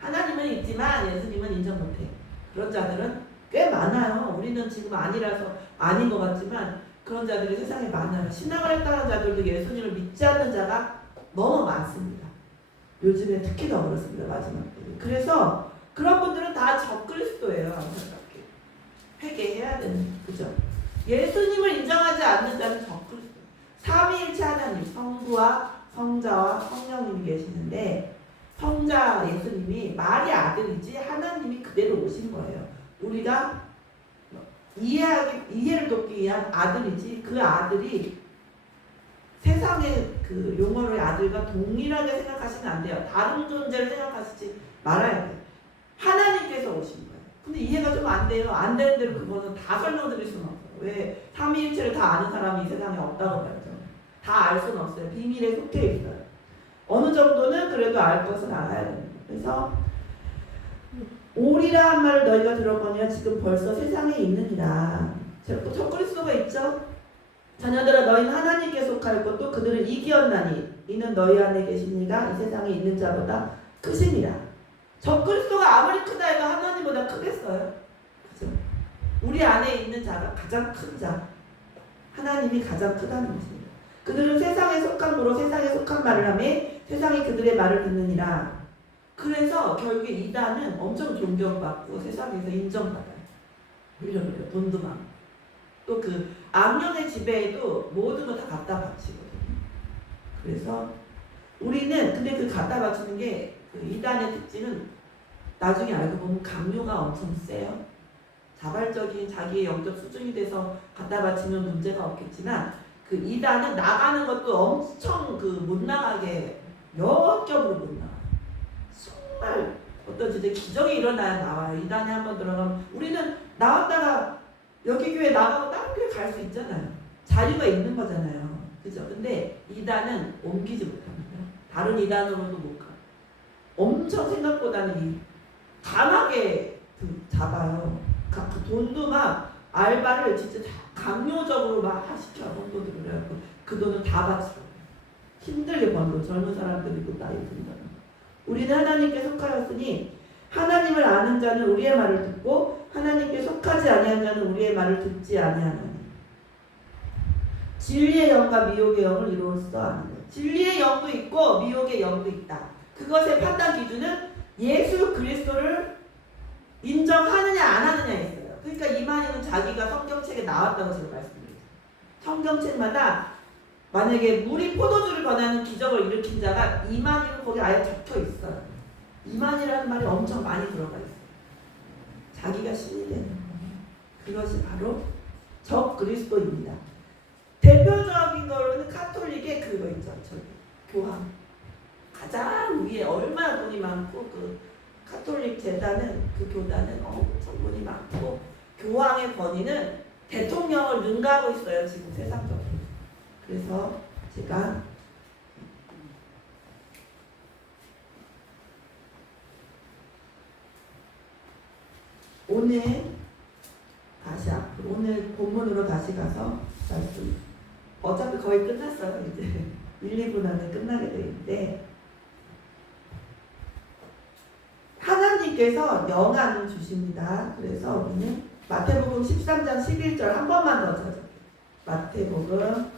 하나님은 있지만 예수님은 인정 못해. 그런 자들은 꽤 많아요. 우리는 지금 아니라서 아닌 것 같지만 그런 자들이 세상에 많아요. 신앙을 했다는 자들도 예수님을 믿지 않는 자가 너무 많습니다. 요즘에 특히 더 그렇습니다. 마지막 때. 그래서 그런 분들은 다 적그리스도예요. 안타깝게. 회개해야 되는, 그죠? 예수님을 인정하지 않는 자는 적그리스도. 삼위일체 하나님, 성부와 성자와 성령님이 계시는데, 성자 예수님이 말이 아들이지 하나님이 그대로 오신 거예요. 우리가 이해를 돕기 위한 아들이지 그 아들이 세상의 그 용어로의 아들과 동일하게 생각하시면 안 돼요. 다른 존재를 생각하시지 말아야 돼요. 하나님께서 오신 거예요. 근데 이해가 좀 안 돼요. 안 되는 대로 그거는 다 설명드릴 수는 없어요. 왜? 삼위일체를 다 아는 사람이 이 세상에 없다고 말이죠. 다 알 수는 없어요. 비밀에 속해 있어요. 어느 정도는 그래도 알 것을 알아야 됩니다. 그래서 오리라 한 말을 너희가 들었거니와 지금 벌써 세상에 있느니라. 적그리스도가 있죠. 자녀들아 너희는 하나님께 속하였고 또 그들을 이기었나니 이는 너희 안에 계신 이가 이 세상에 있는 자보다 크시니라. 적그리스도가 아무리 크다 해도 하나님보다 크겠어요. 그죠? 우리 안에 있는 자가 가장 큰 자, 하나님이 가장 크다는 것입니다. 그들은 세상에 속한 도로 세상에 속한 말을 하며 세상이 그들의 말을 듣느니라. 그래서 결국에 이단은 엄청 존경받고 세상에서 인정받아요. 이런 거예요. 돈도 많고. 또 그 악령의 지배에도 모든 거 다 갖다 바치거든요. 그래서 우리는 근데 그 갖다 바치는 게 그 이단의 특징은 나중에 알고 보면 강요가 엄청 세요. 자발적인 자기의 영적 수준이 돼서 갖다 바치면 문제가 없겠지만 그 이단은 나가는 것도 엄청 그 못 나가게 역겹으로 못 나가요. 정말 어떤 진짜 기적이 일어나야 나와요. 이단에 한번 들어가면 우리는 나왔다가 여기 교회 나가고 다른 교회 갈 수 있잖아요. 자유가 있는 거잖아요. 그죠? 근데 이단은 옮기지 못합니다. 다른 이단으로도 못 가요. 엄청 생각보다는 강하게 잡아요. 그 돈도 막 알바를 진짜 다 강요적으로 막 시켜 홍보들을 해갖고 그 돈을 다 바치고 힘들게 번 돈. 젊은 사람들이고 나이 든다는. 우리는 하나님께 속하였으니 하나님을 아는 자는 우리의 말을 듣고 하나님께 속하지 아니한 자는 우리의 말을 듣지 아니하나니. 진리의 영과 미혹의 영을 이로써 아는 거예요. 진리의 영도 있고 미혹의 영도 있다. 그것의 판단 기준은 예수 그리스도를 인정하느냐 안 하느냐에 있어요. 그러니까 이만희는 자기가 성경책에 나왔다고 제가 말씀드렸어요. 성경책마다 만약에 물이 포도주를 변하는 기적을 일으킨 자가 이만희는 거기 아예 적혀 있어요. 이만희라는 말이 엄청 많이 들어가 있어요. 자기가 신이 되는 거예요. 그것이 바로 적그리스도입니다. 대표적인 거로는 카톨릭의 그거 있죠. 저기 교황. 가장 위에 얼마나 돈이 많고 그 카톨릭 재단은 그 교단은 엄청 돈이 많고 교황의 권위는 대통령을 능가하고 있어요. 지금 세상적으로. 그래서 제가 오늘 다시 앞으로 오늘 본문으로 다시 가서 말씀. 어차피 거의 끝났어요. 이제 1, 2분 안에 끝나게 돼 있는데 하나님께서 영안을 주십니다. 그래서 우리는 마태복음 13장 11절 한 번만 더 찾아볼게요. 마태복음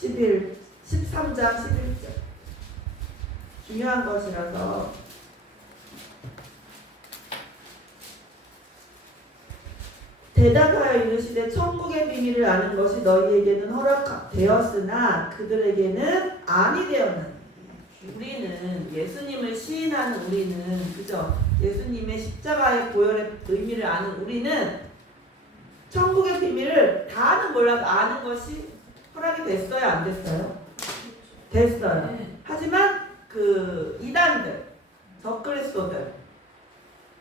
13장 11절 중요한 것이라서 대답하여 이르시되 천국의 비밀을 아는 것이 너희에게는 허락되었으나 그들에게는 아니 되었나니. 우리는 예수님을 시인하는 우리는 그죠? 예수님의 십자가의 보혈의 의미를 아는 우리는 천국의 비밀을 다는 몰라도 아는 것이 허락이 됐어요, 안 됐어요? 됐어요. 하지만 그 이단들, 적그리스도들,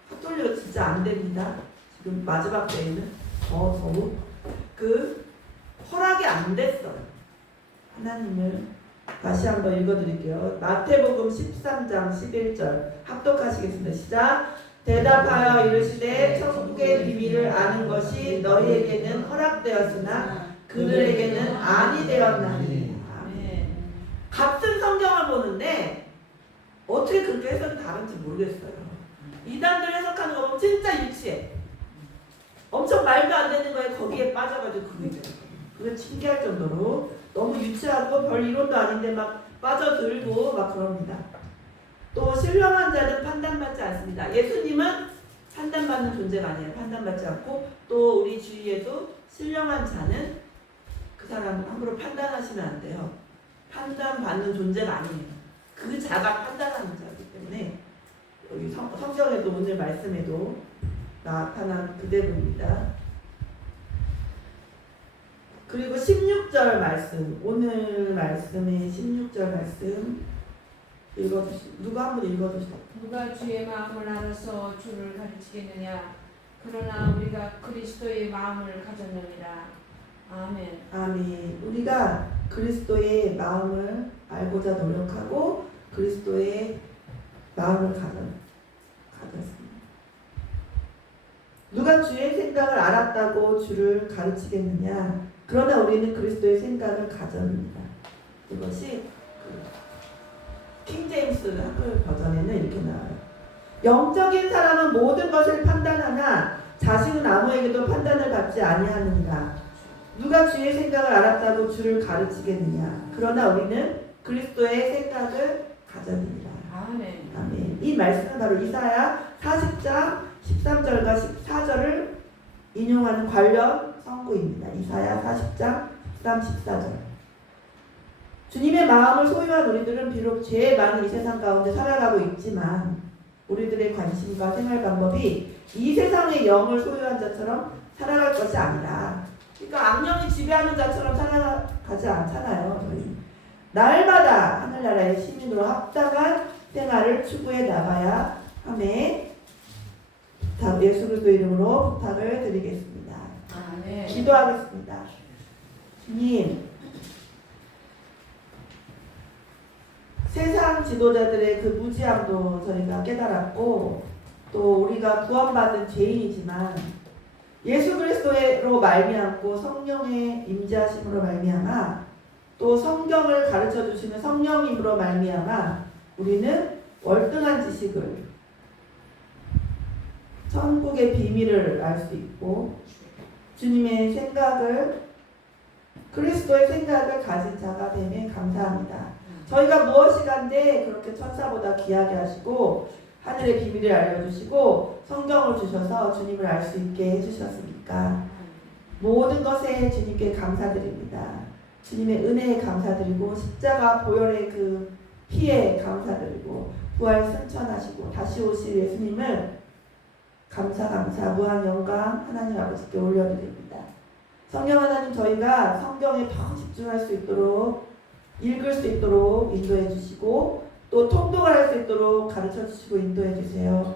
카톨릭은 진짜 안 됩니다. 지금 마지막 때에는 더욱 그 허락이 안 됐어요. 하나님을 다시 한번 읽어드릴게요. 마태복음 13장 11절 합독하시겠습니다. 시작. 대답하여 이르시되 천국의 비밀을 아는 것이 너희에게는 허락되었으나 그들에게는 아니 되었나니. 같은 성경을 보는데 어떻게 그렇게 해석이 다른지 모르겠어요. 이단들 해석하는 거 보면 진짜 유치해. 엄청 말도 안 되는 거에 거기에 빠져가지고 그게 신기할 정도로 너무 유치하고 별 이론도 아닌데 막 빠져들고 막 그럽니다. 또 신령한 자는 판단받지 않습니다. 예수님은 판단받는 존재가 아니에요. 판단받지 않고 또 우리 주위에도 신령한 자는 그 사람 함부로 판단하시면 안 돼요. 판단받는 존재가 아니에요. 그 자가 판단하는 자이기 때문에 여기 성경에도 오늘 말씀에도 나타난 그대로입니다. 그리고 16절 말씀, 오늘 말씀의 16절 말씀 누가 한번 읽어주시죠. 누가 주의 마음을 알아서 주를 가르치겠느냐? 그러나 우리가 그리스도의 마음을 가졌느니라. 아멘. 아멘. 우리가 그리스도의 마음을 알고자 노력하고 그리스도의 마음을 가졌습니다. 누가 주의 생각을 알았다고 주를 가르치겠느냐? 그러나 우리는 그리스도의 생각을 가졌습니다. 이것이 킹 제임스 한글 버전에는 이렇게 나와요. 영적인 사람은 모든 것을 판단하나 자신은 아무에게도 판단을 받지 아니하느니라. 누가 주의 생각을 알았다고 주를 가르치겠느냐? 그러나 우리는 그리스도의 생각을 가졌느니라. 아멘. 아멘. 이 말씀은 바로 이사야 40장 13절과 14절을 인용하는 관련 선구입니다. 이사야 40장 13, 14절. 주님의 마음을 소유한 우리들은 비록 죄의 많은 이 세상 가운데 살아가고 있지만 우리들의 관심과 생활 방법이 이 세상의 영을 소유한 자처럼 살아갈 것이 아니라, 그러니까 악령이 지배하는 자처럼 살아가지 않잖아요. 저희 날마다 하늘나라의 시민으로 합당한 생활을 추구해 나가야 하매 예수 그리스도 이름으로 부탁을 드리겠습니다. 아멘. 기도하겠습니다. 주님, 세상 지도자들의 그 무지함도 저희가 깨달았고 또 우리가 구원받은 죄인이지만 예수 그리스도로 말미암고 성령의 임재하심으로 말미암아 또 성경을 가르쳐 주시는 성령님으로 말미암아 우리는 월등한 지식을, 천국의 비밀을 알 수 있고 주님의 생각을, 그리스도의 생각을 가진 자가 되매 감사합니다. 저희가 무엇이 간데 그렇게 천사보다 귀하게 하시고 하늘의 비밀을 알려주시고 성경을 주셔서 주님을 알 수 있게 해주셨습니까? 모든 것에 주님께 감사드립니다. 주님의 은혜에 감사드리고 십자가 보혈의 그 피에 감사드리고 부활 승천하시고 다시 오실 예수님을 감사 무한 영광 하나님 아버지께 올려드립니다. 성령 하나님, 저희가 성경에 더 집중할 수 있도록, 읽을 수 있도록 인도해 주시고 또 통독을 할 수 있도록 가르쳐 주시고 인도해 주세요.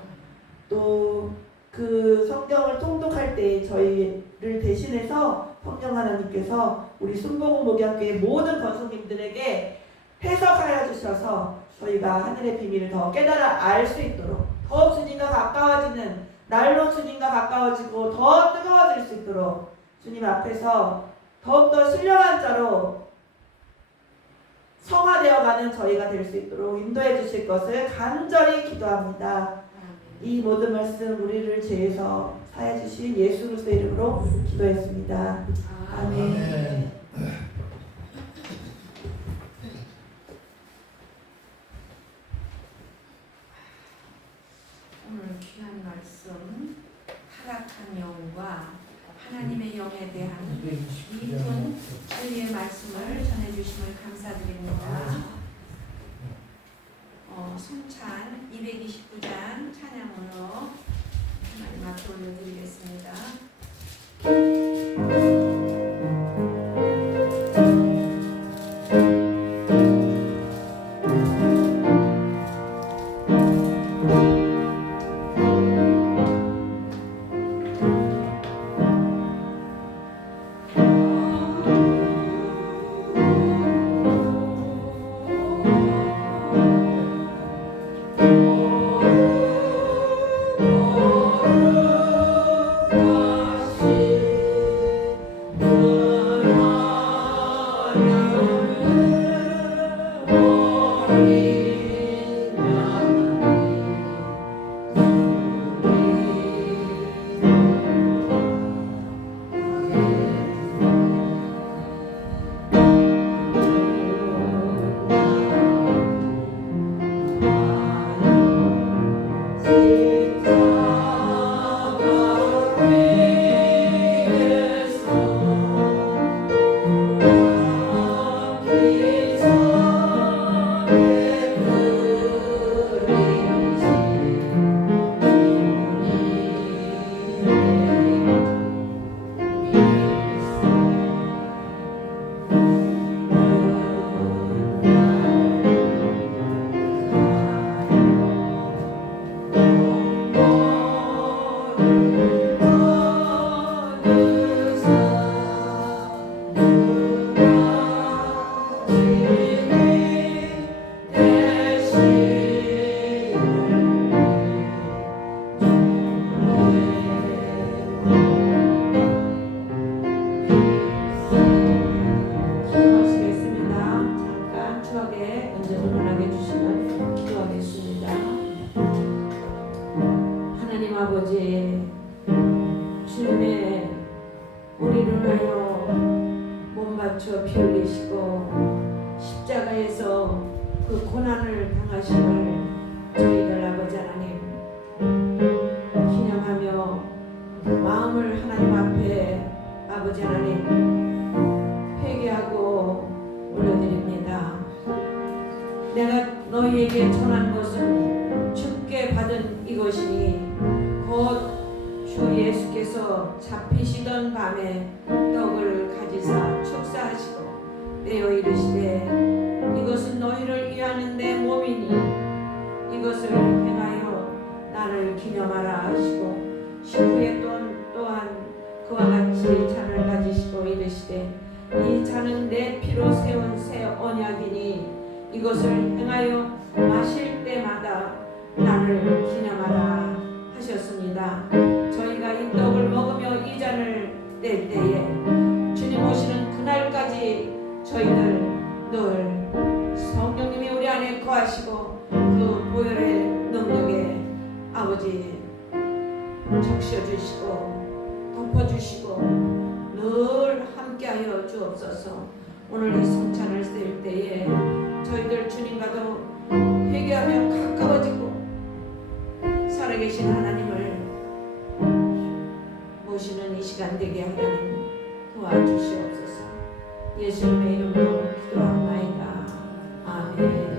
또 그 성경을 통독할 때 저희를 대신해서 성령 하나님께서 우리 순복음 목양교회 모든 권속님들에게 해석하여 주셔서 저희가 하늘의 비밀을 더 깨달아 알 수 있도록, 더 주님과 가까워지는 날로 주님과 가까워지고 더 뜨거워질 수 있도록 주님 앞에서 더욱더 신령한 자로 성화되어가는 저희가 될 수 있도록 인도해 주실 것을 간절히 기도합니다. 이 모든 말씀 우리를 죄에서 사해 주신 예수 그리스도 이름으로 기도했습니다. 아멘. 오늘 귀한 말씀, 타락한 영과 하나님의 영에 대한 이분 주의 말씀을 전해주심을 감사드립니다. 성찬 229장 찬양으로 하나님 앞에 올려드리겠습니다. 아버지, 주님의 우리를 하여 몸 바쳐 피 흘리시고 십자가에서 그 고난을 당하심을 저희들 아버지 하나님 기념하며 마음을 하나님 앞에 아버지 하나님 회개하고 올려드립니다. 내가 너희에게 전한 것은 주께 받은 이것이니 곧 주 예수께서 잡히시던 밤에 떡을 가지사 축사하시고 떼어 이르시되 이것은 너희를 위하는 내 몸이니 이것을 행하여 나를 기념하라 하시고 식후에 또한 그와 같이 잔을 가지시고 이르시되 이 잔은 내 피로 세운 새 언약이니 이것을 행하여 마실 때마다 나를 기념하라 하셨습니다. 저희가 이 떡을 먹으며 이 잔을 뗄 때에 주님 오시는 그날까지 저희들 늘 성령님이 우리 안에 거하시고 그 보혈의 능력에 아버지 적셔주시고 덮어주시고 늘 함께하여 주옵소서. 오늘 이 성찬을 셀 때에 저희들 주님과도 회개하며 가까워지고 살아계신 하나님을 모시는 이 시간 되게 하나님 도와주시옵소서. 예수님의 이름으로 기도합나이다. 아멘.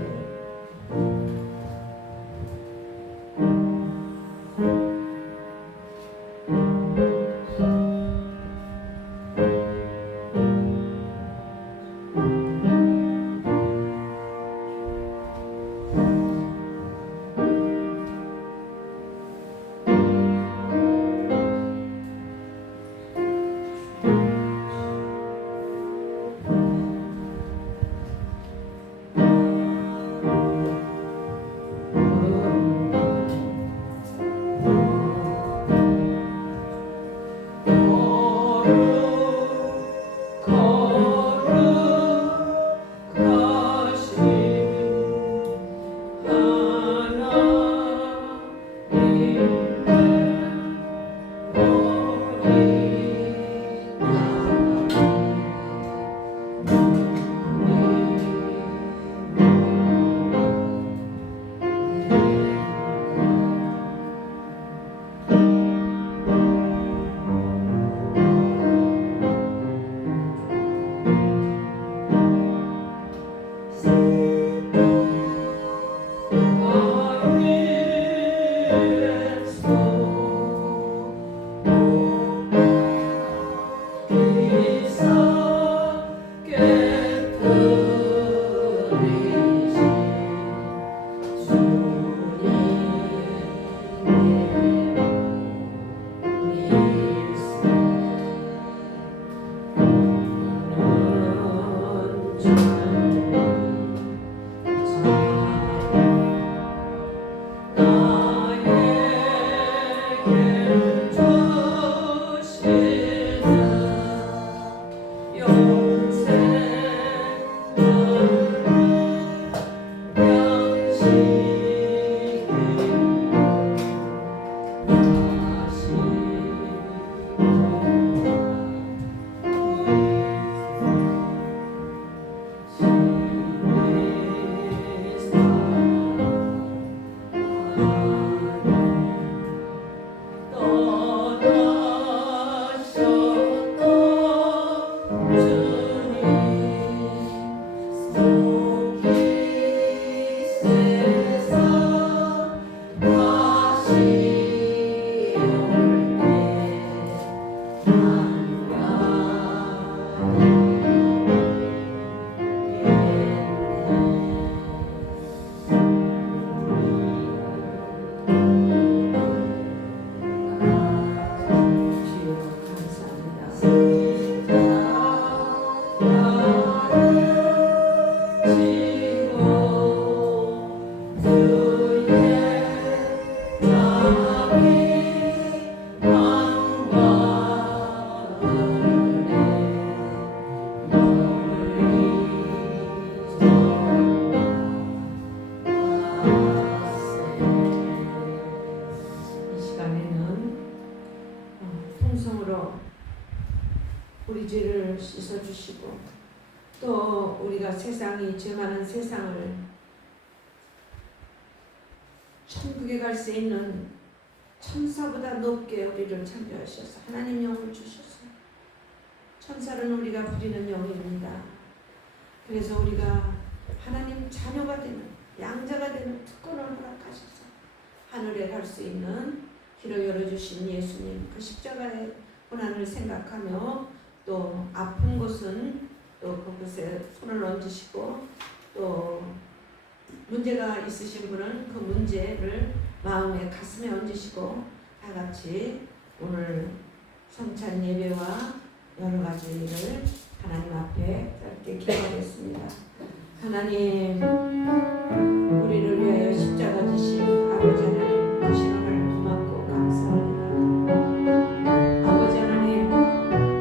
정성으로 우리 죄를 씻어주시고 또 우리가 세상이 죄 많은 세상을 천국에 갈 수 있는 천사보다 높게 우리를 창조하셔서 하나님 영을 주셔서 천사는 우리가 부리는 영입니다. 그래서 우리가 하나님 자녀가 되는 양자가 되는 특권을 허락하셔서 하늘에 갈 수 있는 길을 열어주신 예수님 그 십자가의 고난을 생각하며 또 아픈 곳은 또 그곳에 손을 얹으시고 또 문제가 있으신 분은 그 문제를 마음에 가슴에 얹으시고 다 같이 오늘 성찬 예배와 여러 가지를 하나님 앞에 짧게 기도하겠습니다. 하나님 우리를 위하여 십자가 지신 아버지 하나님 그 신앙을 고맙고 감사합니다. 아버지 하나님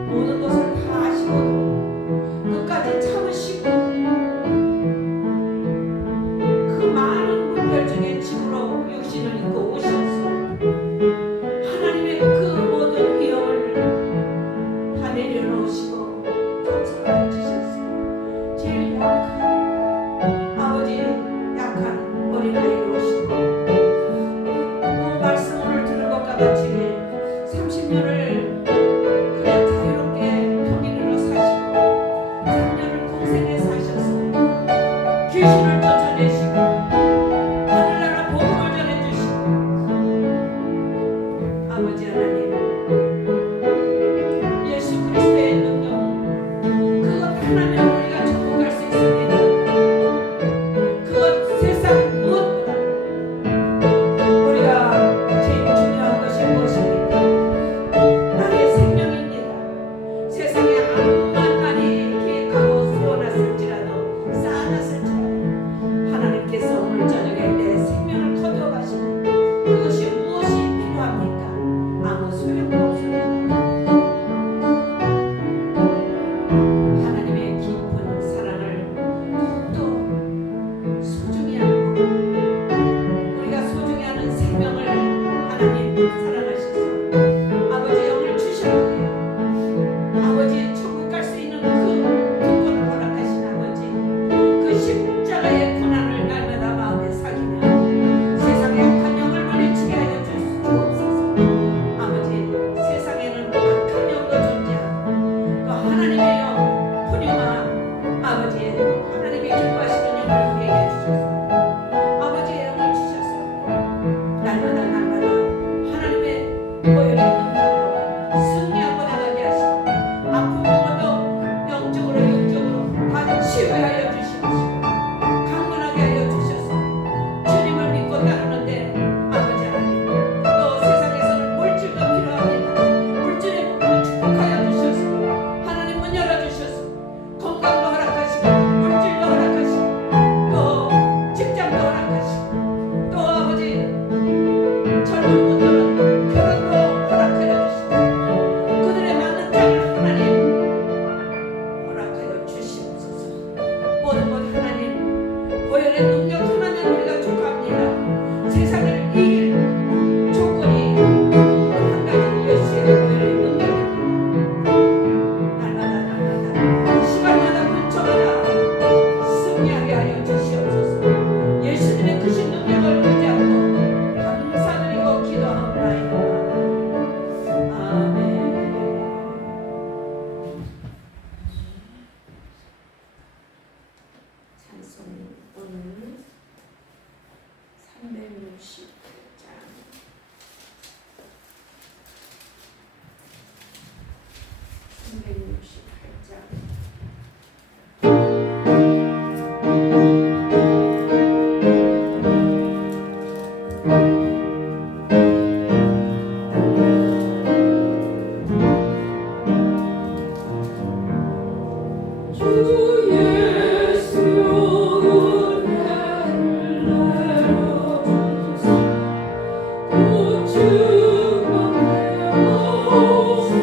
모든 것을 다 아시고도 끝까지 참으시고 그 많은 분별 중에 집으로 육신을 입고 오셔서 하나님의 그 모든 위험을 다 내려놓으시고 겸손하게 주셨어요. 제일 약한 아버지 약한 어린아이를 오시고 말씀 오늘 들은 것과 같이 30년을 그냥 자유롭게 평인으로 사시고 3년을 공생에 사셔서 귀신을 쫓아내시고 하늘나라 복음을 전해주시고 아버지 하나님 예수 그리스도의 능력 그것 하나면 우리가 천국 갈 수 있습니다. 그것 세상 무엇보다 우리가 제일 중요한 것이 무엇입니까? 나의 생명입니다. 세상에 암만 많이 계획하고 세워놨을지라도 쌓아놨을지라도 하나님께서 오늘 저녁에 내 생명을 거두어가시는 그것이 무엇이 필요합니까? 아무 소용도 없습니다. 하나님의 깊은 사랑을 더욱더 소중히 하고 우리가 소중히 하는 생명을 하나님 사랑하셔서 아버지 영을 주셨고요. 아버지 천국 갈 수 있는 그 특권을 허락하신 아버지 그 십자가의 고난을 날마다 마음에 사기며 세상의 악한 영을 물리치게 하여 주옵소서. 아버지 세상에는 악한 영도 존재하고 또 하나님의 영 푸뉴마 아버지 하나님이 기뻐하시는 영을 우리에게 주셔서 아버지의 영을 주셔서 날마다 하나님의 보혈의 능력으로 승리하고 나가게 하시고 아픈 몸도 영적으로 육적으로 다 치유하여 주시옵시고 강건하게 하여 주셔서 주님을 믿고 따르는데 아버지 하나님 또 세상에서는 물질도 필요합니다. 물질의 부분을 축복하여 주셔서 하나님 문 열어주셔서 건강도 허락하시고 물질도 허락하시고 또 직장도 허락하시고 또 아버지 젊은 분들은 결혼도 허락하여 주시고 그들의 많은 땅을 하나님 허락하여 주시옵소서. 모든 것 하나님 보혈의 능력 하나님 우리가 족합니다. 세상을 이길 조건이 한 가지 예수의 보혈의 능력입니다. 날마다 시간마다 근처마다 승리하게 하여 주시옵소서. 예수님의 크신 능력을 의지하고 감사드리고 기도하옵나이다. 아멘. 찬송 오늘 368장 368장 주 예수 은혜를 내려주소서. 고충만 내어주소서.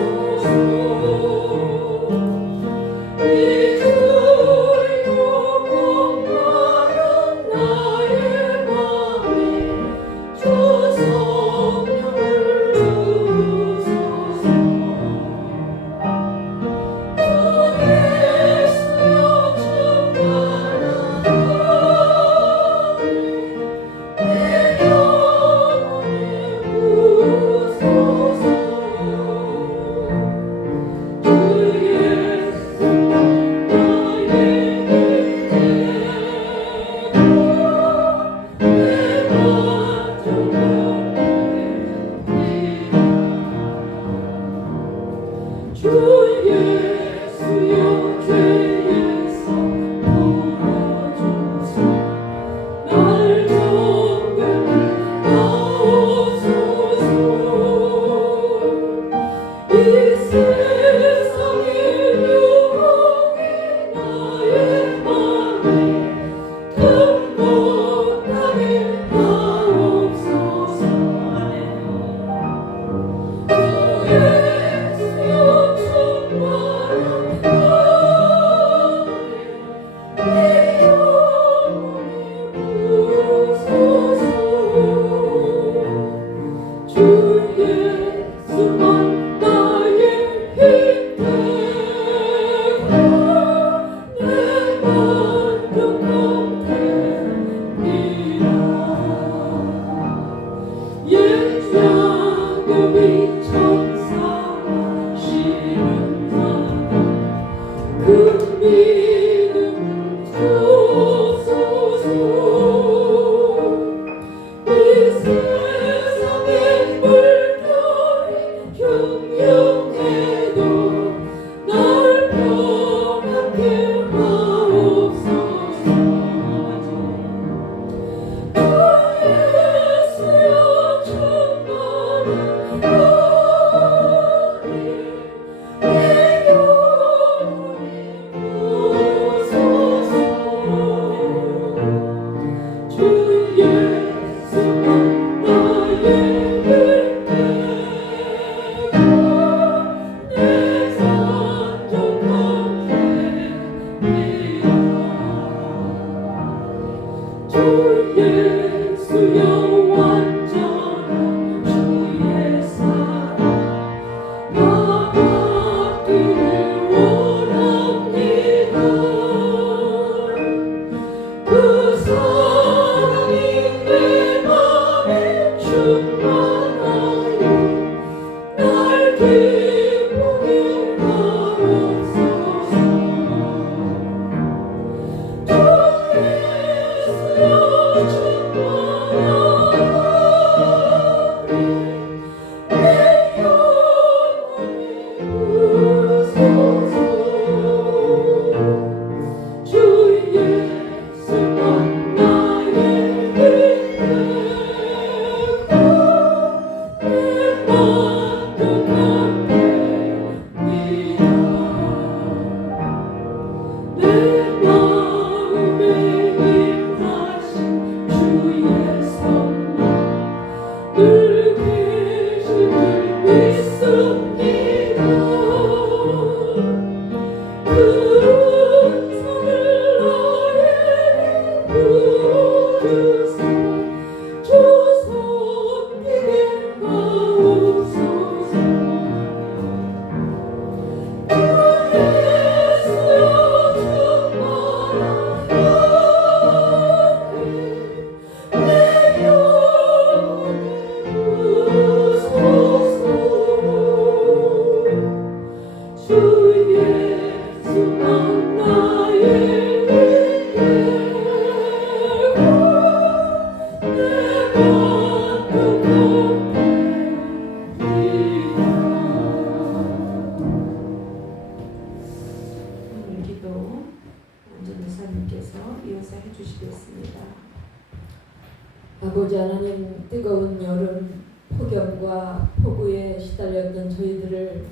아버지 하나님, 뜨거운 여름 폭염과 폭우에 시달렸던 저희들을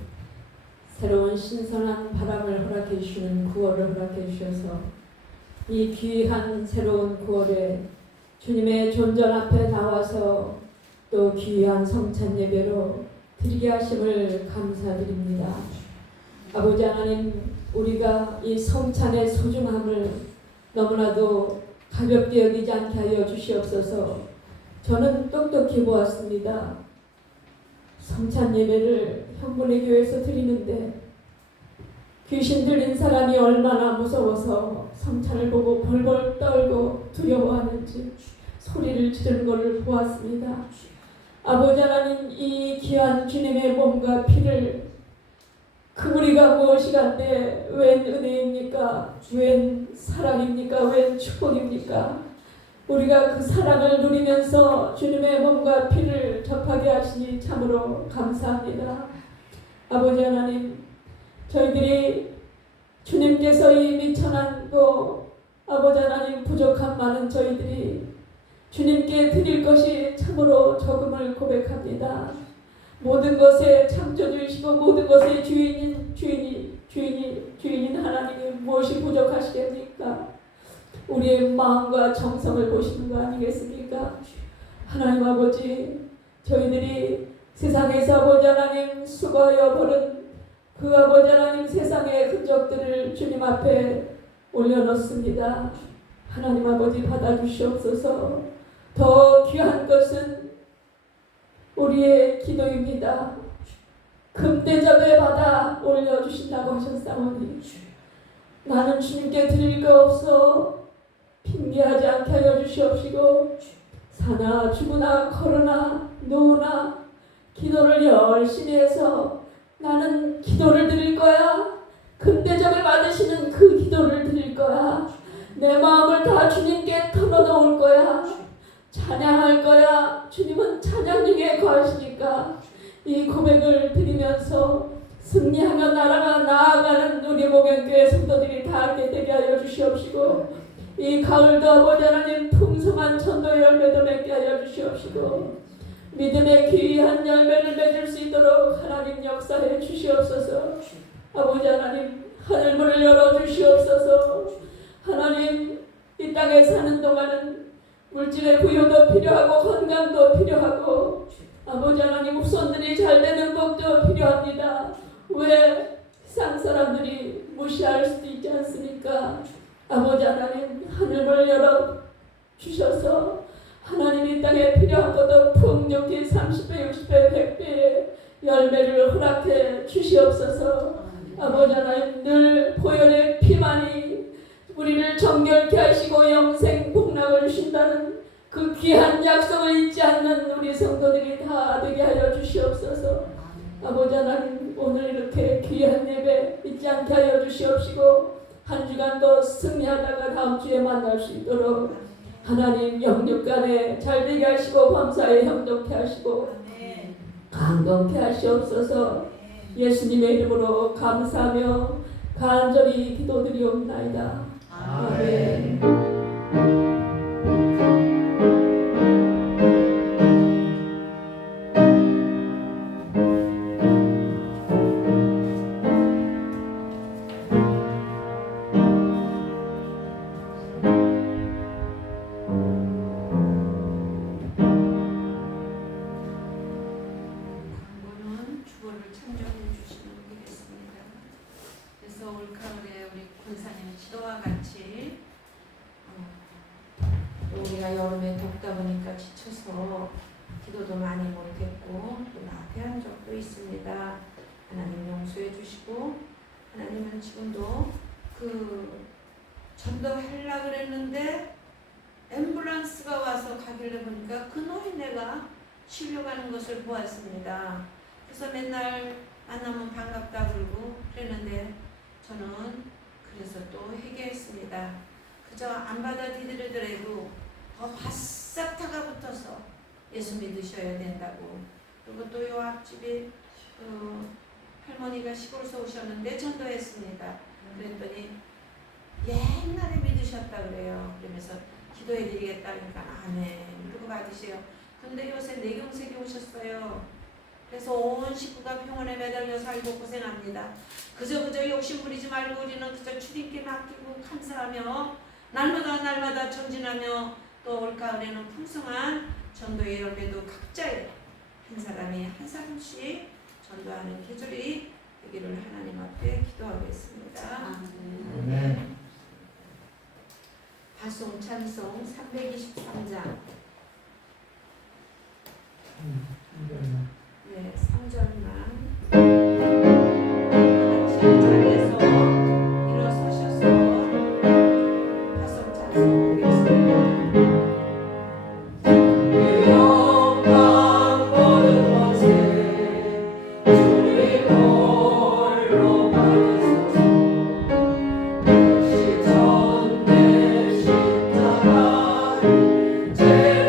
새로운 신선한 바람을 허락해 주시는 9월을 허락해 주셔서 이 귀한 새로운 9월에 주님의 존전 앞에 나와서 또 귀한 성찬 예배로 드리게 하심을 감사드립니다. 아버지 하나님, 우리가 이 성찬의 소중함을 너무나도 가볍게 여기지 않게 하여 주시옵소서. 저는 똑똑히 보았습니다. 성찬 예배를 형분의 교회에서 드리는데 귀신 들린 사람이 얼마나 무서워서 성찬을 보고 벌벌 떨고 두려워하는지 소리를 지르는 것을 보았습니다. 아버지 하나님, 이 귀한 주님의 몸과 피를 그무리가 무엇이간데 웬 은혜입니까? 웬 사랑입니까? 웬 축복입니까? 우리가 그 사랑을 누리면서 주님의 몸과 피를 접하게 하시니 참으로 감사합니다. 아버지 하나님, 저희들이 주님께서 이미 천한고 아버지 하나님 부족한 많은 저희들이 주님께 드릴 것이 참으로 적음을 고백합니다. 모든 것의 창조주이시고 모든 것의 주인인 하나님이 무엇이 부족하시겠습니까? 우리의 마음과 정성을 보시는 거 아니겠습니까? 하나님 아버지, 저희들이 세상에서 아버지 하나님 수고하여 버린 그 아버지 하나님 세상의 흔적들을 주님 앞에 올려놓습니다. 하나님 아버지 받아주시옵소서. 더 귀한 것은 우리의 기도입니다. 금대접에 받아 올려주신다고 하셨사오니 나는 주님께 드릴 거 없어 핑계하지 않게 하여 주시옵시고 사나 죽으나 걸으나 노나 기도를 열심히 해서 나는 기도를 드릴 거야. 금대접에 받으시는 그 기도를 드릴 거야. 내 마음을 다 주님께 털어놓을 거야. 찬양할 거야. 주님은 찬양 중에 거하시니까 이 고백을 드리면서 승리하며 나아가는 우리 목양교회 성도들이 다 함께 되게 하여 주시옵시고 이 가을도 아버지 하나님 풍성한 천도의 열매도 맺게 하여 주시옵시고 믿음의 귀한 열매를 맺을 수 있도록 하나님 역사해 주시옵소서. 아버지 하나님 하늘문을 열어주시옵소서. 하나님 이 땅에 사는 동안은 물질의 부여도 필요하고 건강도 필요하고 아버지 하나님 후손들이 잘 되는 법도 필요합니다. 왜 세상 사람들이 무시할 수도 있지 않습니까? 아버지 하나님 하늘을 열어주셔서 하나님 이 땅에 필요한 것도 풍족히 30배, 60배, 100배의 열매를 허락해 주시옵소서. 아버지 하나님 늘 보혈의 피만이 우리를 정결케 하시고 영생 복락을 주신다는 그 귀한 약속을 잊지 않는 우리 성도들이 다 되게 하여 주시옵소서. 아버지 하나님 오늘 이렇게 귀한 예배 잊지 않게 하여 주시옵시고 한 주간도 승리하다가 다음 주에 만날 수 있도록 하나님 영육간에 잘되게 하시고 범사에 형통케 하시고 강건케 하시옵소서. 예수님의 이름으로 감사하며 간절히 기도드리옵나이다. 아멘. 광고는 주보를 참조해 주시면 되겠습니다. 그래서 올가을에 우리 권사님 시도와 같이 우리가 여름에 덥다 보니까 지쳐서 기도도 많이 못했고 또 나태한 적도 있습니다. 하나님 용서해 주시고 하나님은 지금도 그 전도하려고 그랬는데 앰뷸런스가 와서 가길래 보니까 그 노인네가 실려가는 것을 보았습니다. 그래서 맨날 만나면 반갑다 그러고 그랬는데 저는 그래서 또 회개했습니다. 그저 안 받아들이더라도 더 바싹 타가붙어서 예수 믿으셔야 된다고. 그리고 또 요 앞집에 할머니가 시골에서 오셨는데 전도했습니다. 그랬더니 옛날에 믿으셨다 그래요. 그러면서 기도해드리겠다 그러니까 아멘 그러고 받으세요. 근데 요새 뇌경색이 오셨어요. 그래서 온 식구가 병원에 매달려 살고 고생합니다. 그저 욕심 부리지 말고 우리는 그저 주님께 맡기고 감사하며 날마다 정진하며 또 올가을에는 풍성한 전도의 열매도 각자의 한 사람이 한 사람씩 전도하는 계절이 되기를 하나님 앞에 기도하겠습니다. 아멘. 파송 찬송 323장 네, 3절만 같이 자리에서 일어서셔서 파송 찬송 보겠습니다. 제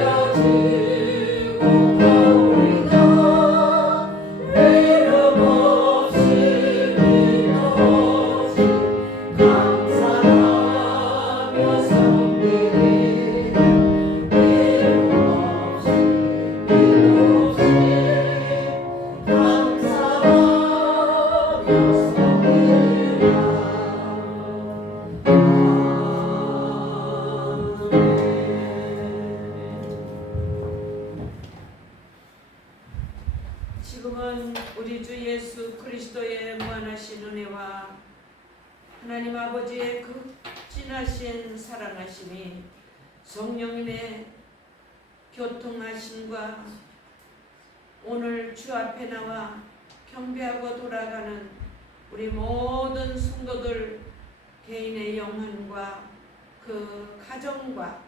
지금은 우리 주 예수 그리스도의 무한하신 은혜와 하나님 아버지의 극진하신 사랑하심이 성령님의 교통하심과 오늘 주 앞에 나와 경배하고 돌아가는 우리 모든 성도들 개인의 영혼과 그 가정과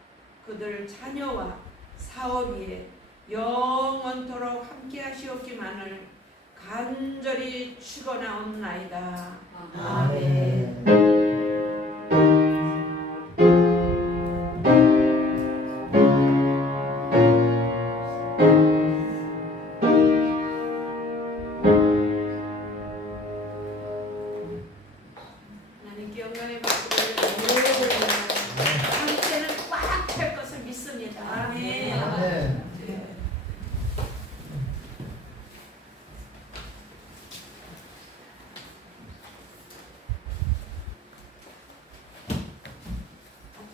그들 자녀와 사업 위에 영원토록 함께 하시옵기만을 간절히 축원하옵나이다. 아멘. 하나님께 영광의 박수를 함께는 꽉 찰 것을 믿습니다. 아멘. 아멘. 네.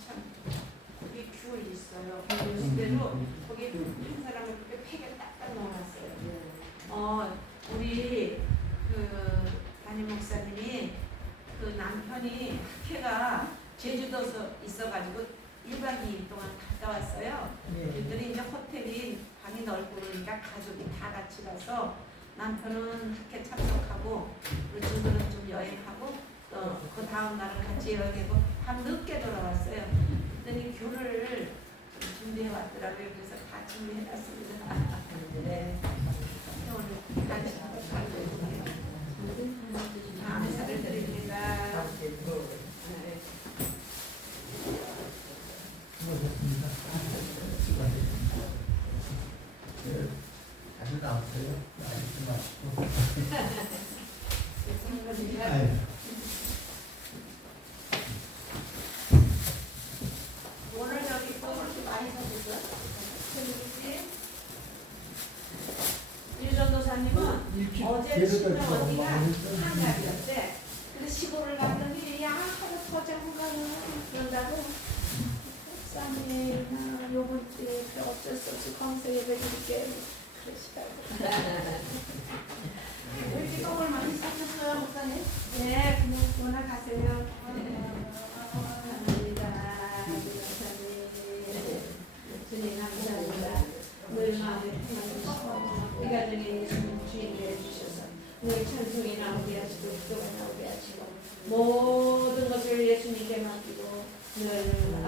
참 여기 귤 있어요. 그대로 거기 한 사람을 그렇게 팩에 딱딱 넣어놨어요. 우리 그 담임 목사님이 그 남편이 학회가 제주도서 있어가지고 1박 2일 동안 갔다 왔어요. 그랬더니 이제 호텔이 방이 넓고 그러니까 가족이 다 같이 가서 남편은 학회 참석하고 우리 친구는 좀 여행하고 또 그 다음 날은 같이 여행하고 밤 늦게 돌아왔어요. 그랬더니 귤을 준비해 왔더라고요. 그래서 다 준비해놨습니다. 네. 오늘 같이 감사를 드립니다. 네. 수고하셨습니다. 자주 나오세요. 아직도 마시고. 아유. 오늘 저기 껌을 이렇게 많이 사줬어요? 재밌지? 유전도사님은 어제 친정 언니가 한갑이었대. 그래서 시골을 갔더니 야 하루 포장한 거는 그런다고 쌈이나 요번 주에 어쩔 수 없이 검색해 드릴게 그러시다고. 우리 껌을 많이 사줬어요 목사님? 네 그냥 전화 가세요. 감사합니다. 주님 감사합니다. 늘 마음에 평안히 이 가정에 예수님 주인이 해주셔서 늘 찬송이 나오게 하시고 기도가 나오게 하시고 모든 것을 예수님께 맡기고 늘